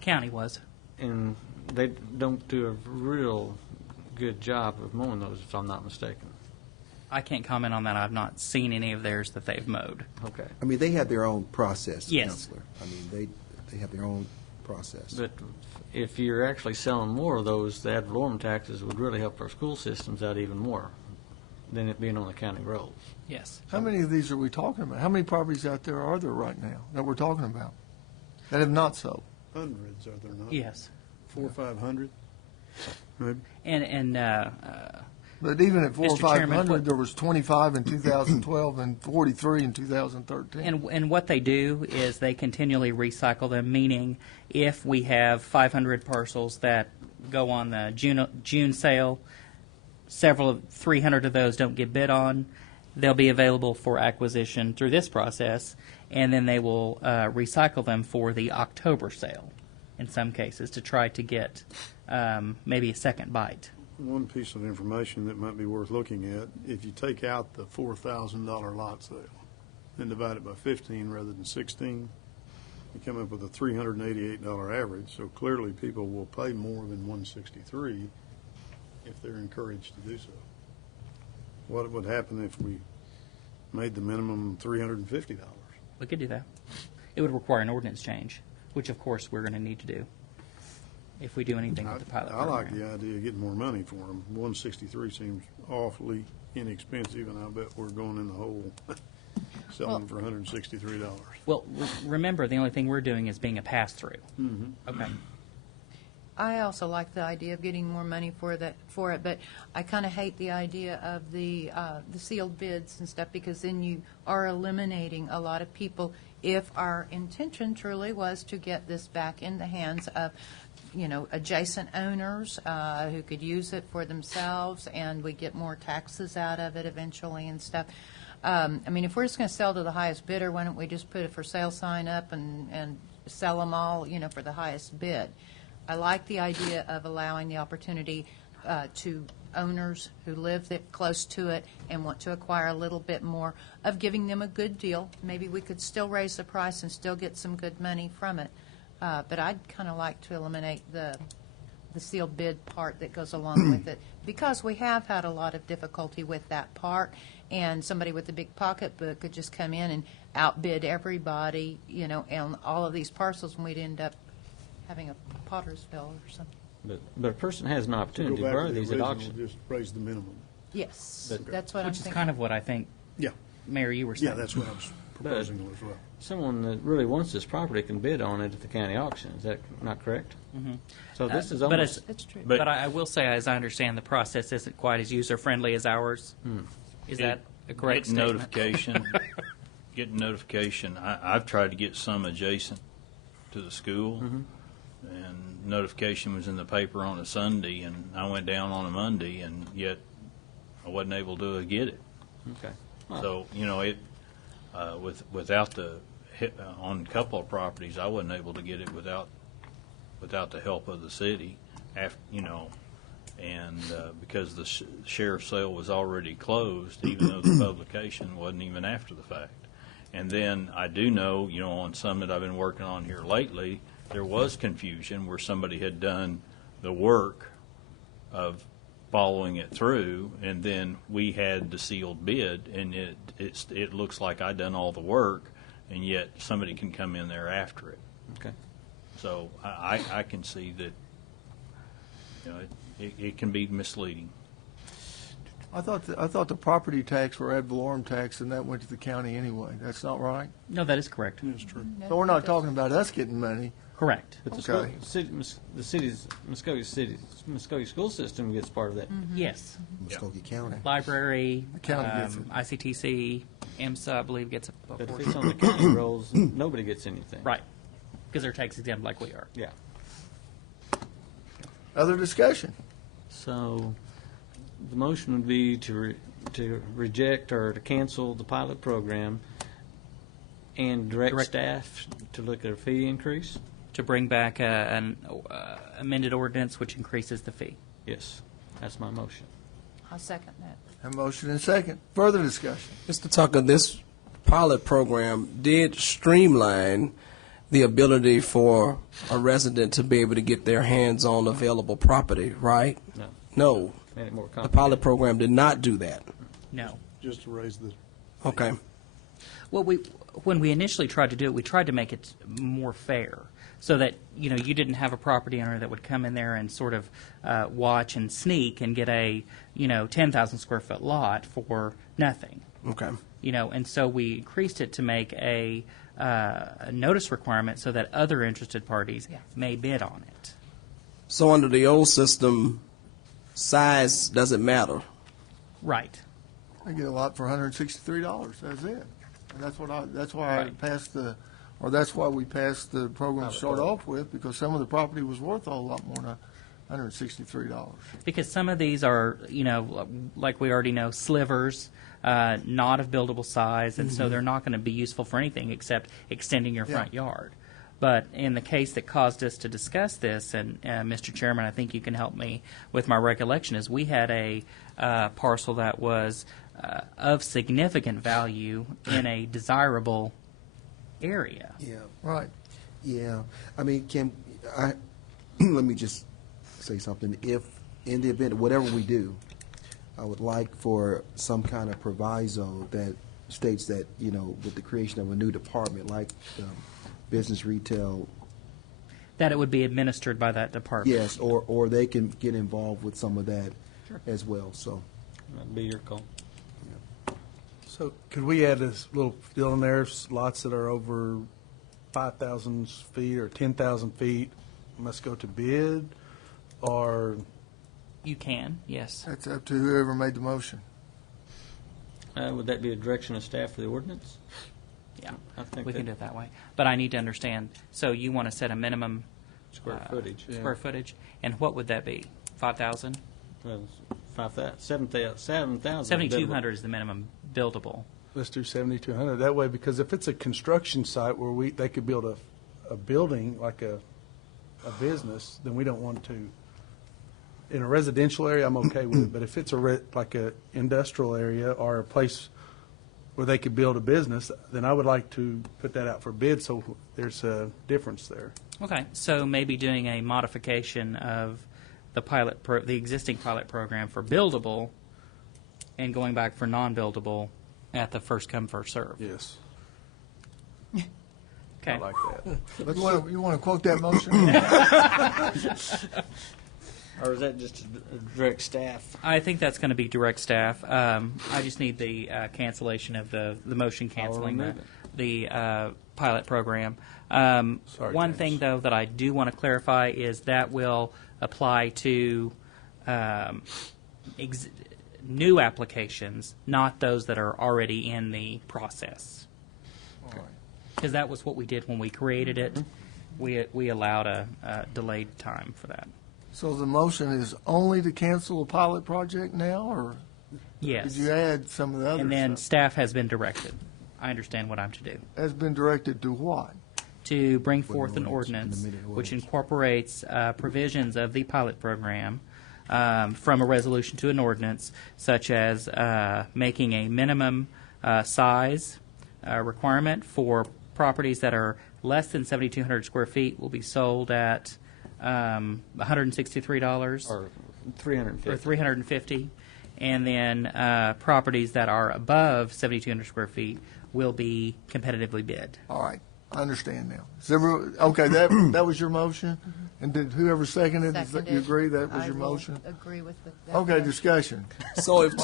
County was. And they don't do a real good job of mowing those, if I'm not mistaken. I can't comment on that. I've not seen any of theirs that they've mowed. Okay. I mean, they have their own process, Yes. Counselor. I mean, they have their own process. But if you're actually selling more of those, the ad valorem taxes would really help our school systems out even more than it being on the county roads. Yes. How many of these are we talking about? How many properties out there are there right now that we're talking about that have not sold? Hundreds, are there not? Yes. 400 or 500, maybe. But even at 400 or Mr. Chairman, 500, there was 25 in 2012 and 43 in 2013. And what they do is they continually recycle them, meaning if we have 500 parcels that go on the June sale, 300 of those don't get bid on, they'll be available for acquisition through this process, and then they will recycle them for the October sale in some cases to try to get maybe a second bite. One piece of information that might be worth looking at, if you take out the $4,000 lot sale and divide it by 15 rather than 16, you come up with a $388 average. So clearly people will pay more than $163 if they're encouraged to do so. What would happen if we made the minimum $350? We could do that. It would require an ordinance change, which of course we're going to need to do if we do anything with the pilot I like program. the idea of getting more money for them. 163 seems awfully inexpensive, and I bet we're going in the hole selling for $163. Well, remember, the only thing we're doing is being a pass-through. Mm-hmm. Okay. I also like the idea of getting more money for it, but I kind of hate the idea of the sealed bids and stuff, because then you are eliminating a lot of people. If our intention truly was to get this back in the hands of, adjacent owners who could use it for themselves, and we get more taxes out of it eventually and stuff. If we're just going to sell to the highest bidder, why don't we just put a for sale sign up and sell them all, for the highest bid? I like the idea of allowing the opportunity to owners who live close to it and want to acquire a little bit more, of giving them a good deal. Maybe we could still raise the price and still get some good money from it. But I'd kind of like to eliminate the sealed bid part that goes along with it, because we have had a lot of difficulty with that part, and somebody with a big pocketbook could just come in and outbid everybody, on all of these parcels, and we'd end up having a Pottersville or something. But a person has an opportunity to borrow these at auction. Just raise the minimum. Yes, that's what I'm Which is thinking. kind of what I think, Yeah. Mayor, you were saying. Yeah, that's what I was proposing as well. Someone that really wants this property can bid on it at the county auction. Is that not correct? Mm-hmm. So this is But almost. That's true. But I will say, as I understand, the process isn't quite as user-friendly as ours. Is that a correct Getting statement? notification. Getting notification. I've tried to get some adjacent to the school, and notification was in the paper on a Sunday, and I went down on a Monday, and yet I wasn't able to get it. Okay. So without the on a couple of properties, I wasn't able to get it without the help of the city. And because the sheriff's sale was already closed, even though the publication wasn't even after the fact. And then I do know, on some that I've been working on here lately, there was confusion where somebody had done the work of following it through, and then we had the sealed bid, and it looks like I done all the work, and yet somebody can come in there after it. Okay. So I can see that it can be misleading. I thought the property tax were ad valorem tax, and that went to the county anyway. That's not right? No, that is correct. That's true. So we're not talking about us getting money. Correct. But Okay. the city's Muskogee school system gets part of that. Yes. Muskogee County. Library, The county gets it. ICTC, MSA, I believe, gets a But if portion. it's on the county rolls, nobody gets anything. Right. Because they're tax exempt like we are. Yeah. Other discussion? So the motion would be to reject or to cancel the pilot program and direct staff to look at a fee increase? To bring back an amended ordinance which increases the fee. Yes, that's my motion. I'll second that. A motion and second. Further discussion? Mr. Tucker, this pilot program did streamline the ability for a resident to be able to get their hands on available property, right? No. No. Made it more The complicated. pilot program did not do that. No. Just to raise the. Okay. Well, when we initially tried to do it, we tried to make it more fair, so that you didn't have a property owner that would come in there and sort of watch and sneak and get a 10,000 square foot lot for nothing. Okay. And so we increased it to make a notice requirement so that other interested parties may bid on it. So under the old system, size doesn't matter. Right. I get a lot for $163. That's it. And that's why I passed that's why we passed the program to start off with, because some of the property was worth a lot more than $163. Because some of these are, like we already know, slivers, not of buildable size, and so they're not going to be useful for anything except extending your front yard. But in the case that caused us to discuss this, and Mr. Chairman, I think you can help me with my recollection, is we had a parcel that was of significant value in a desirable area. Yeah. Right. Yeah. I mean, Kim, let me just say something. If, in the event, whatever we do, I would like for some kind of proviso that states that, with the creation of a new department like business retail. That it would be administered by that department. Yes, or they can get involved with some of that as well, so. That'd be your call. So could we add this little deal in there, lots that are over 5,000 feet or 10,000 feet must go to bid, or? You can, yes. That's up to whoever made the motion. Would that be a direction of staff for the ordinance? Yeah, I think we can do that- it that way. But I need to understand, so you want to set a minimum Square footage. Square footage, and what would that be? 5,000? Well, 7,000. 7,200 is the minimum buildable. Let's do 7,200 that way, because if it's a construction site where they could build a building like a business, then we don't want to in a residential area, I'm okay with it. But if it's like a industrial area or a place where they could build a business, then I would like to put that out for bid so there's a difference there. Okay, so maybe doing a modification of the existing pilot program for buildable and going back for non-buildable at the first come, first serve. Yes. Okay. I like that. You want to quote that motion? Or is that just direct staff? I think that's going to be direct staff. I just need the cancellation of the motion canceling the pilot program. One thing, though, that I do want to clarify is that will apply to new applications, not those that are already in the process. Because that was what we did when we created it. We allowed a delayed time for that. So the motion is only to cancel a pilot project now, or Yes. did you add some of the other And then stuff? staff has been directed. I understand what I'm to do. Has been directed to what? To bring forth an ordinance which incorporates provisions of the pilot program from a resolution to an ordinance, such as making a minimum size requirement for properties that are less than 7,200 square feet will be sold at $163 Or 350. or $350, and then properties that are above 7,200 square feet will be competitively bid. All right, I understand now. Okay, that was your motion? And did whoever seconded it, Seconded. you agree that was I your will motion? agree with that. Okay, discussion. So if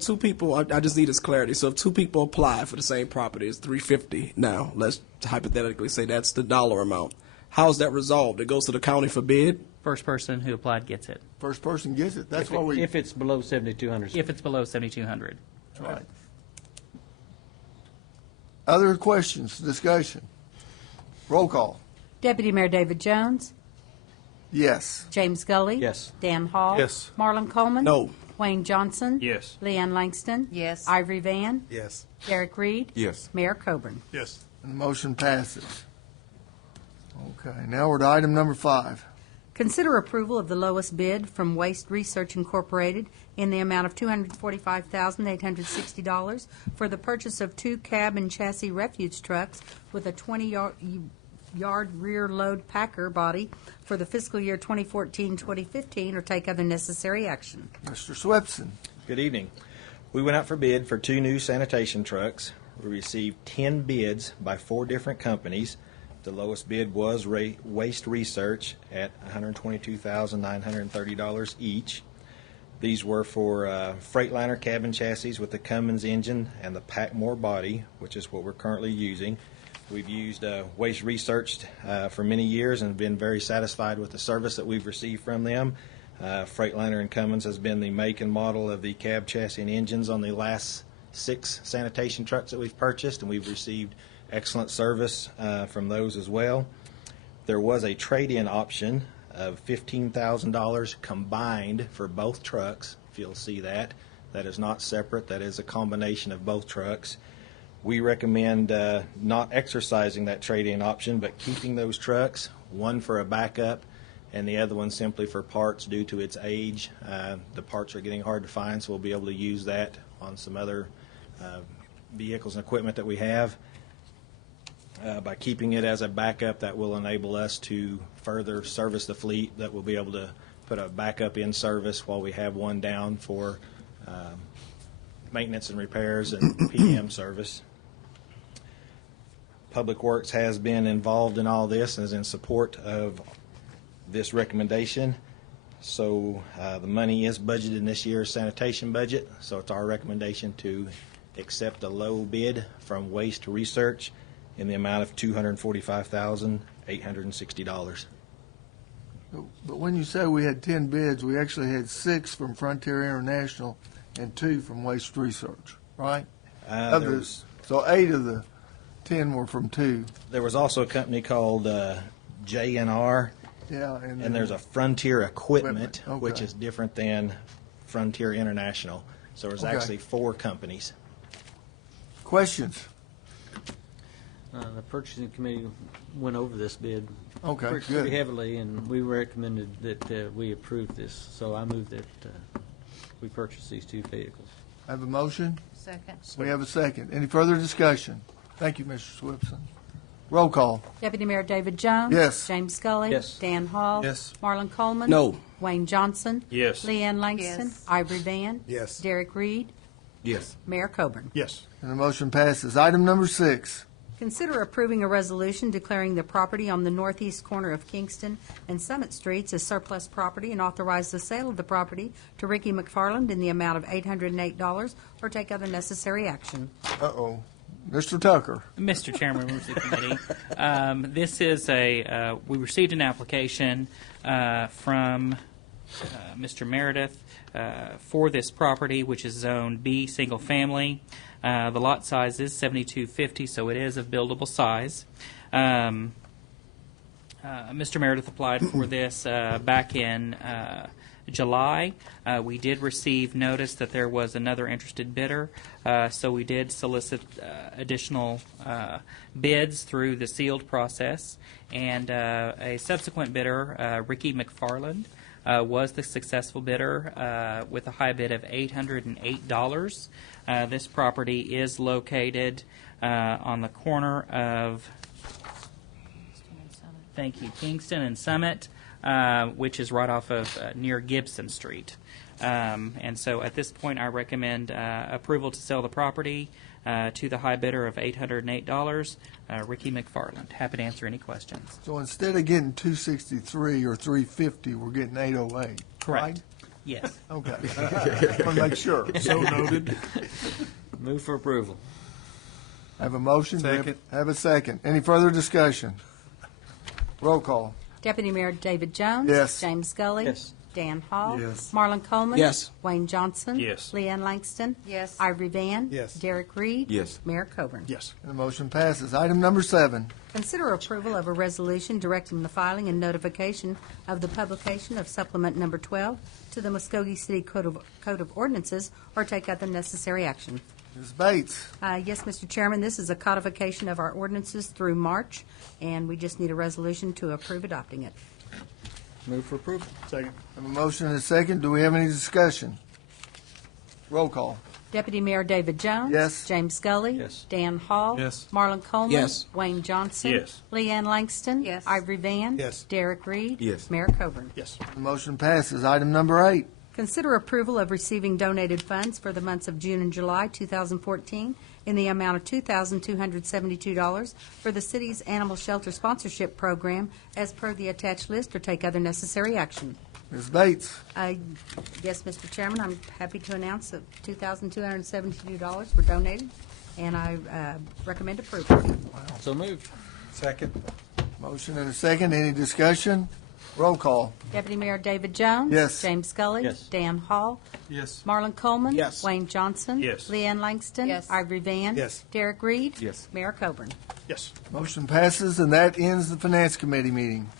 two people, I just need this clarity. So if two people apply for the same property, it's $350 now. Let's hypothetically say that's the dollar amount. How is that resolved? It goes to the county for bid? First person who applied gets it. First person gets it. That's If why we. if it's below 7,200. If it's below 7,200. Right. Other questions, discussion? Roll call. Deputy Mayor David Jones. Yes. James Gully. Yes. Dan Hall. Yes. Marlon Coleman. No. Wayne Johnson. Yes. Leanne Langston. Yes. Ivory Van. Yes. Derek Reed. Yes. Mayor Coburn. Yes. And the motion passes. Okay, now we're to item number 5. Consider approval of the lowest bid from Waste Research Incorporated in the amount of $245,860 for the purchase of 2 cab and chassis refuge trucks with a 20-yard rear load packer body for the fiscal year 2014-2015, or take other necessary action. Mr. Swepson. Good evening. We went out for bid for 2 new sanitation trucks. We received 10 bids by 4 different companies. The lowest bid was Waste Research at $122,930 each. These were for Freightliner cabin chassis with the Cummins engine and the Packmore body, which is what we're currently using. We've used Waste Research for many years and have been very satisfied with the service that we've received from them. Freightliner and Cummins has been the make and model of the cab chassis and engines on the last 6 sanitation trucks that we've purchased, and we've received excellent service from those as well. There was a trade-in option of $15,000 combined for both trucks, if you'll see that. That is not separate. That is a combination of both trucks. We recommend not exercising that trade-in option, but keeping those trucks, one for a backup and the other one simply for parts due to its age. The parts are getting hard to find, so we'll be able to use that on some other vehicles and equipment that we have. By keeping it as a backup, that will enable us to further service the fleet, that we'll be able to put a backup in service while we have one down for maintenance and repairs and PM service. PublicWorks has been involved in all this and is in support of this recommendation. So the money is budgeted in this year's sanitation budget, so it's our recommendation to accept a low bid from Waste Research in the amount of $245,860. But when you say we had 10 bids, we actually had 6 from Frontier International and 2 from Waste Research, right? So 8 of the 10 were from 2. There was also a company called J&R, Yeah, and there's a Frontier Equipment, Okay. which is different than Frontier International. So there's Okay. actually 4 companies. Questions? The purchasing committee went over this bid Okay, pretty good. heavily, and we recommended that we approve this. So I move that we purchase these two vehicles. I have a motion. Second. We have a second. Any further discussion? Thank you, Mr. Swipson. Roll call. Deputy Mayor David Jones. Yes. James Scully. Yes. Dan Hall. Yes. Marlon Coleman. No. Wayne Johnson. Yes. Leanne Langston. Yes. Ivory Van. Yes. Derek Reed. Yes. Mayor Coburn. Yes. And the motion passes. Item number 6. Consider approving a resolution declaring the property on the northeast corner of Kingston and Summit Streets as surplus property and authorize the sale of the property to Ricky McFarland in the amount of $808 or take other necessary action. Uh-oh. Mr. Tucker. Mr. Chairman, members of the committee, this is we received an application from Mr. Meredith for this property, which is Zone B, single family. The lot size is 7250, so it is of buildable size. Mr. Meredith applied for this back in July. We did receive notice that there was another interested bidder, so we did solicit additional bids through the sealed process, and a subsequent bidder, Ricky McFarland, was the successful bidder with a high bid of $808. This property is located on the corner of Kingston and Summit, which is right off of near Gibson Street. And so at this point, I recommend approval to sell the property to the high bidder of $808, Ricky McFarland. Happy to answer any questions. So instead of getting $263 or $350, we're getting $808. Correct. Right? Yes. Okay. Want to make sure. So noted. Move for approval. Have a motion. Second. Have a second. Any further discussion? Roll call. Deputy Mayor David Jones. Yes. James Scully. Yes. Dan Hall. Yes. Marlon Coleman. Yes. Wayne Johnson. Yes. Leanne Langston. Yes. Ivory Van. Yes. Derek Reed. Yes. Mayor Coburn. Yes. And the motion passes. Item number 7. Consider approval of a resolution directing the filing and notification of the publication of supplement number 12 to the Muskogee City Code of Ordinances or take other necessary action. Ms. Bates. Yes, Mr. Chairman, this is a codification of our ordinances through March, and we just need a resolution to approve adopting it. Move for approval. Second. Have a motion and a second. Do we have any discussion? Roll call. Deputy Mayor David Jones. Yes. James Scully. Yes. Dan Hall. Yes. Marlon Coleman. Yes. Wayne Johnson. Yes. Leanne Langston. Yes. Ivory Van. Yes. Derek Reed. Yes. Mayor Coburn. Yes. The motion passes. Item number 8. Consider approval of receiving donated funds for the months of June and July 2014 in the amount of $2,272 for the city's animal shelter sponsorship program as per the attached list or take other necessary action. Ms. Bates. Yes, Mr. Chairman, I'm happy to announce that $2,272 were donated, and I recommend approval. So moved. Second. Motion and a second. Any discussion? Roll call. Deputy Mayor David Jones. Yes. James Scully. Yes. Dan Hall. Yes. Marlon Coleman. Yes. Wayne Johnson. Yes. Leanne Langston. Yes. Ivory Van. Yes. Derek Reed. Yes. Mayor Coburn. Yes. Motion passes, and that ends the Finance Committee meeting.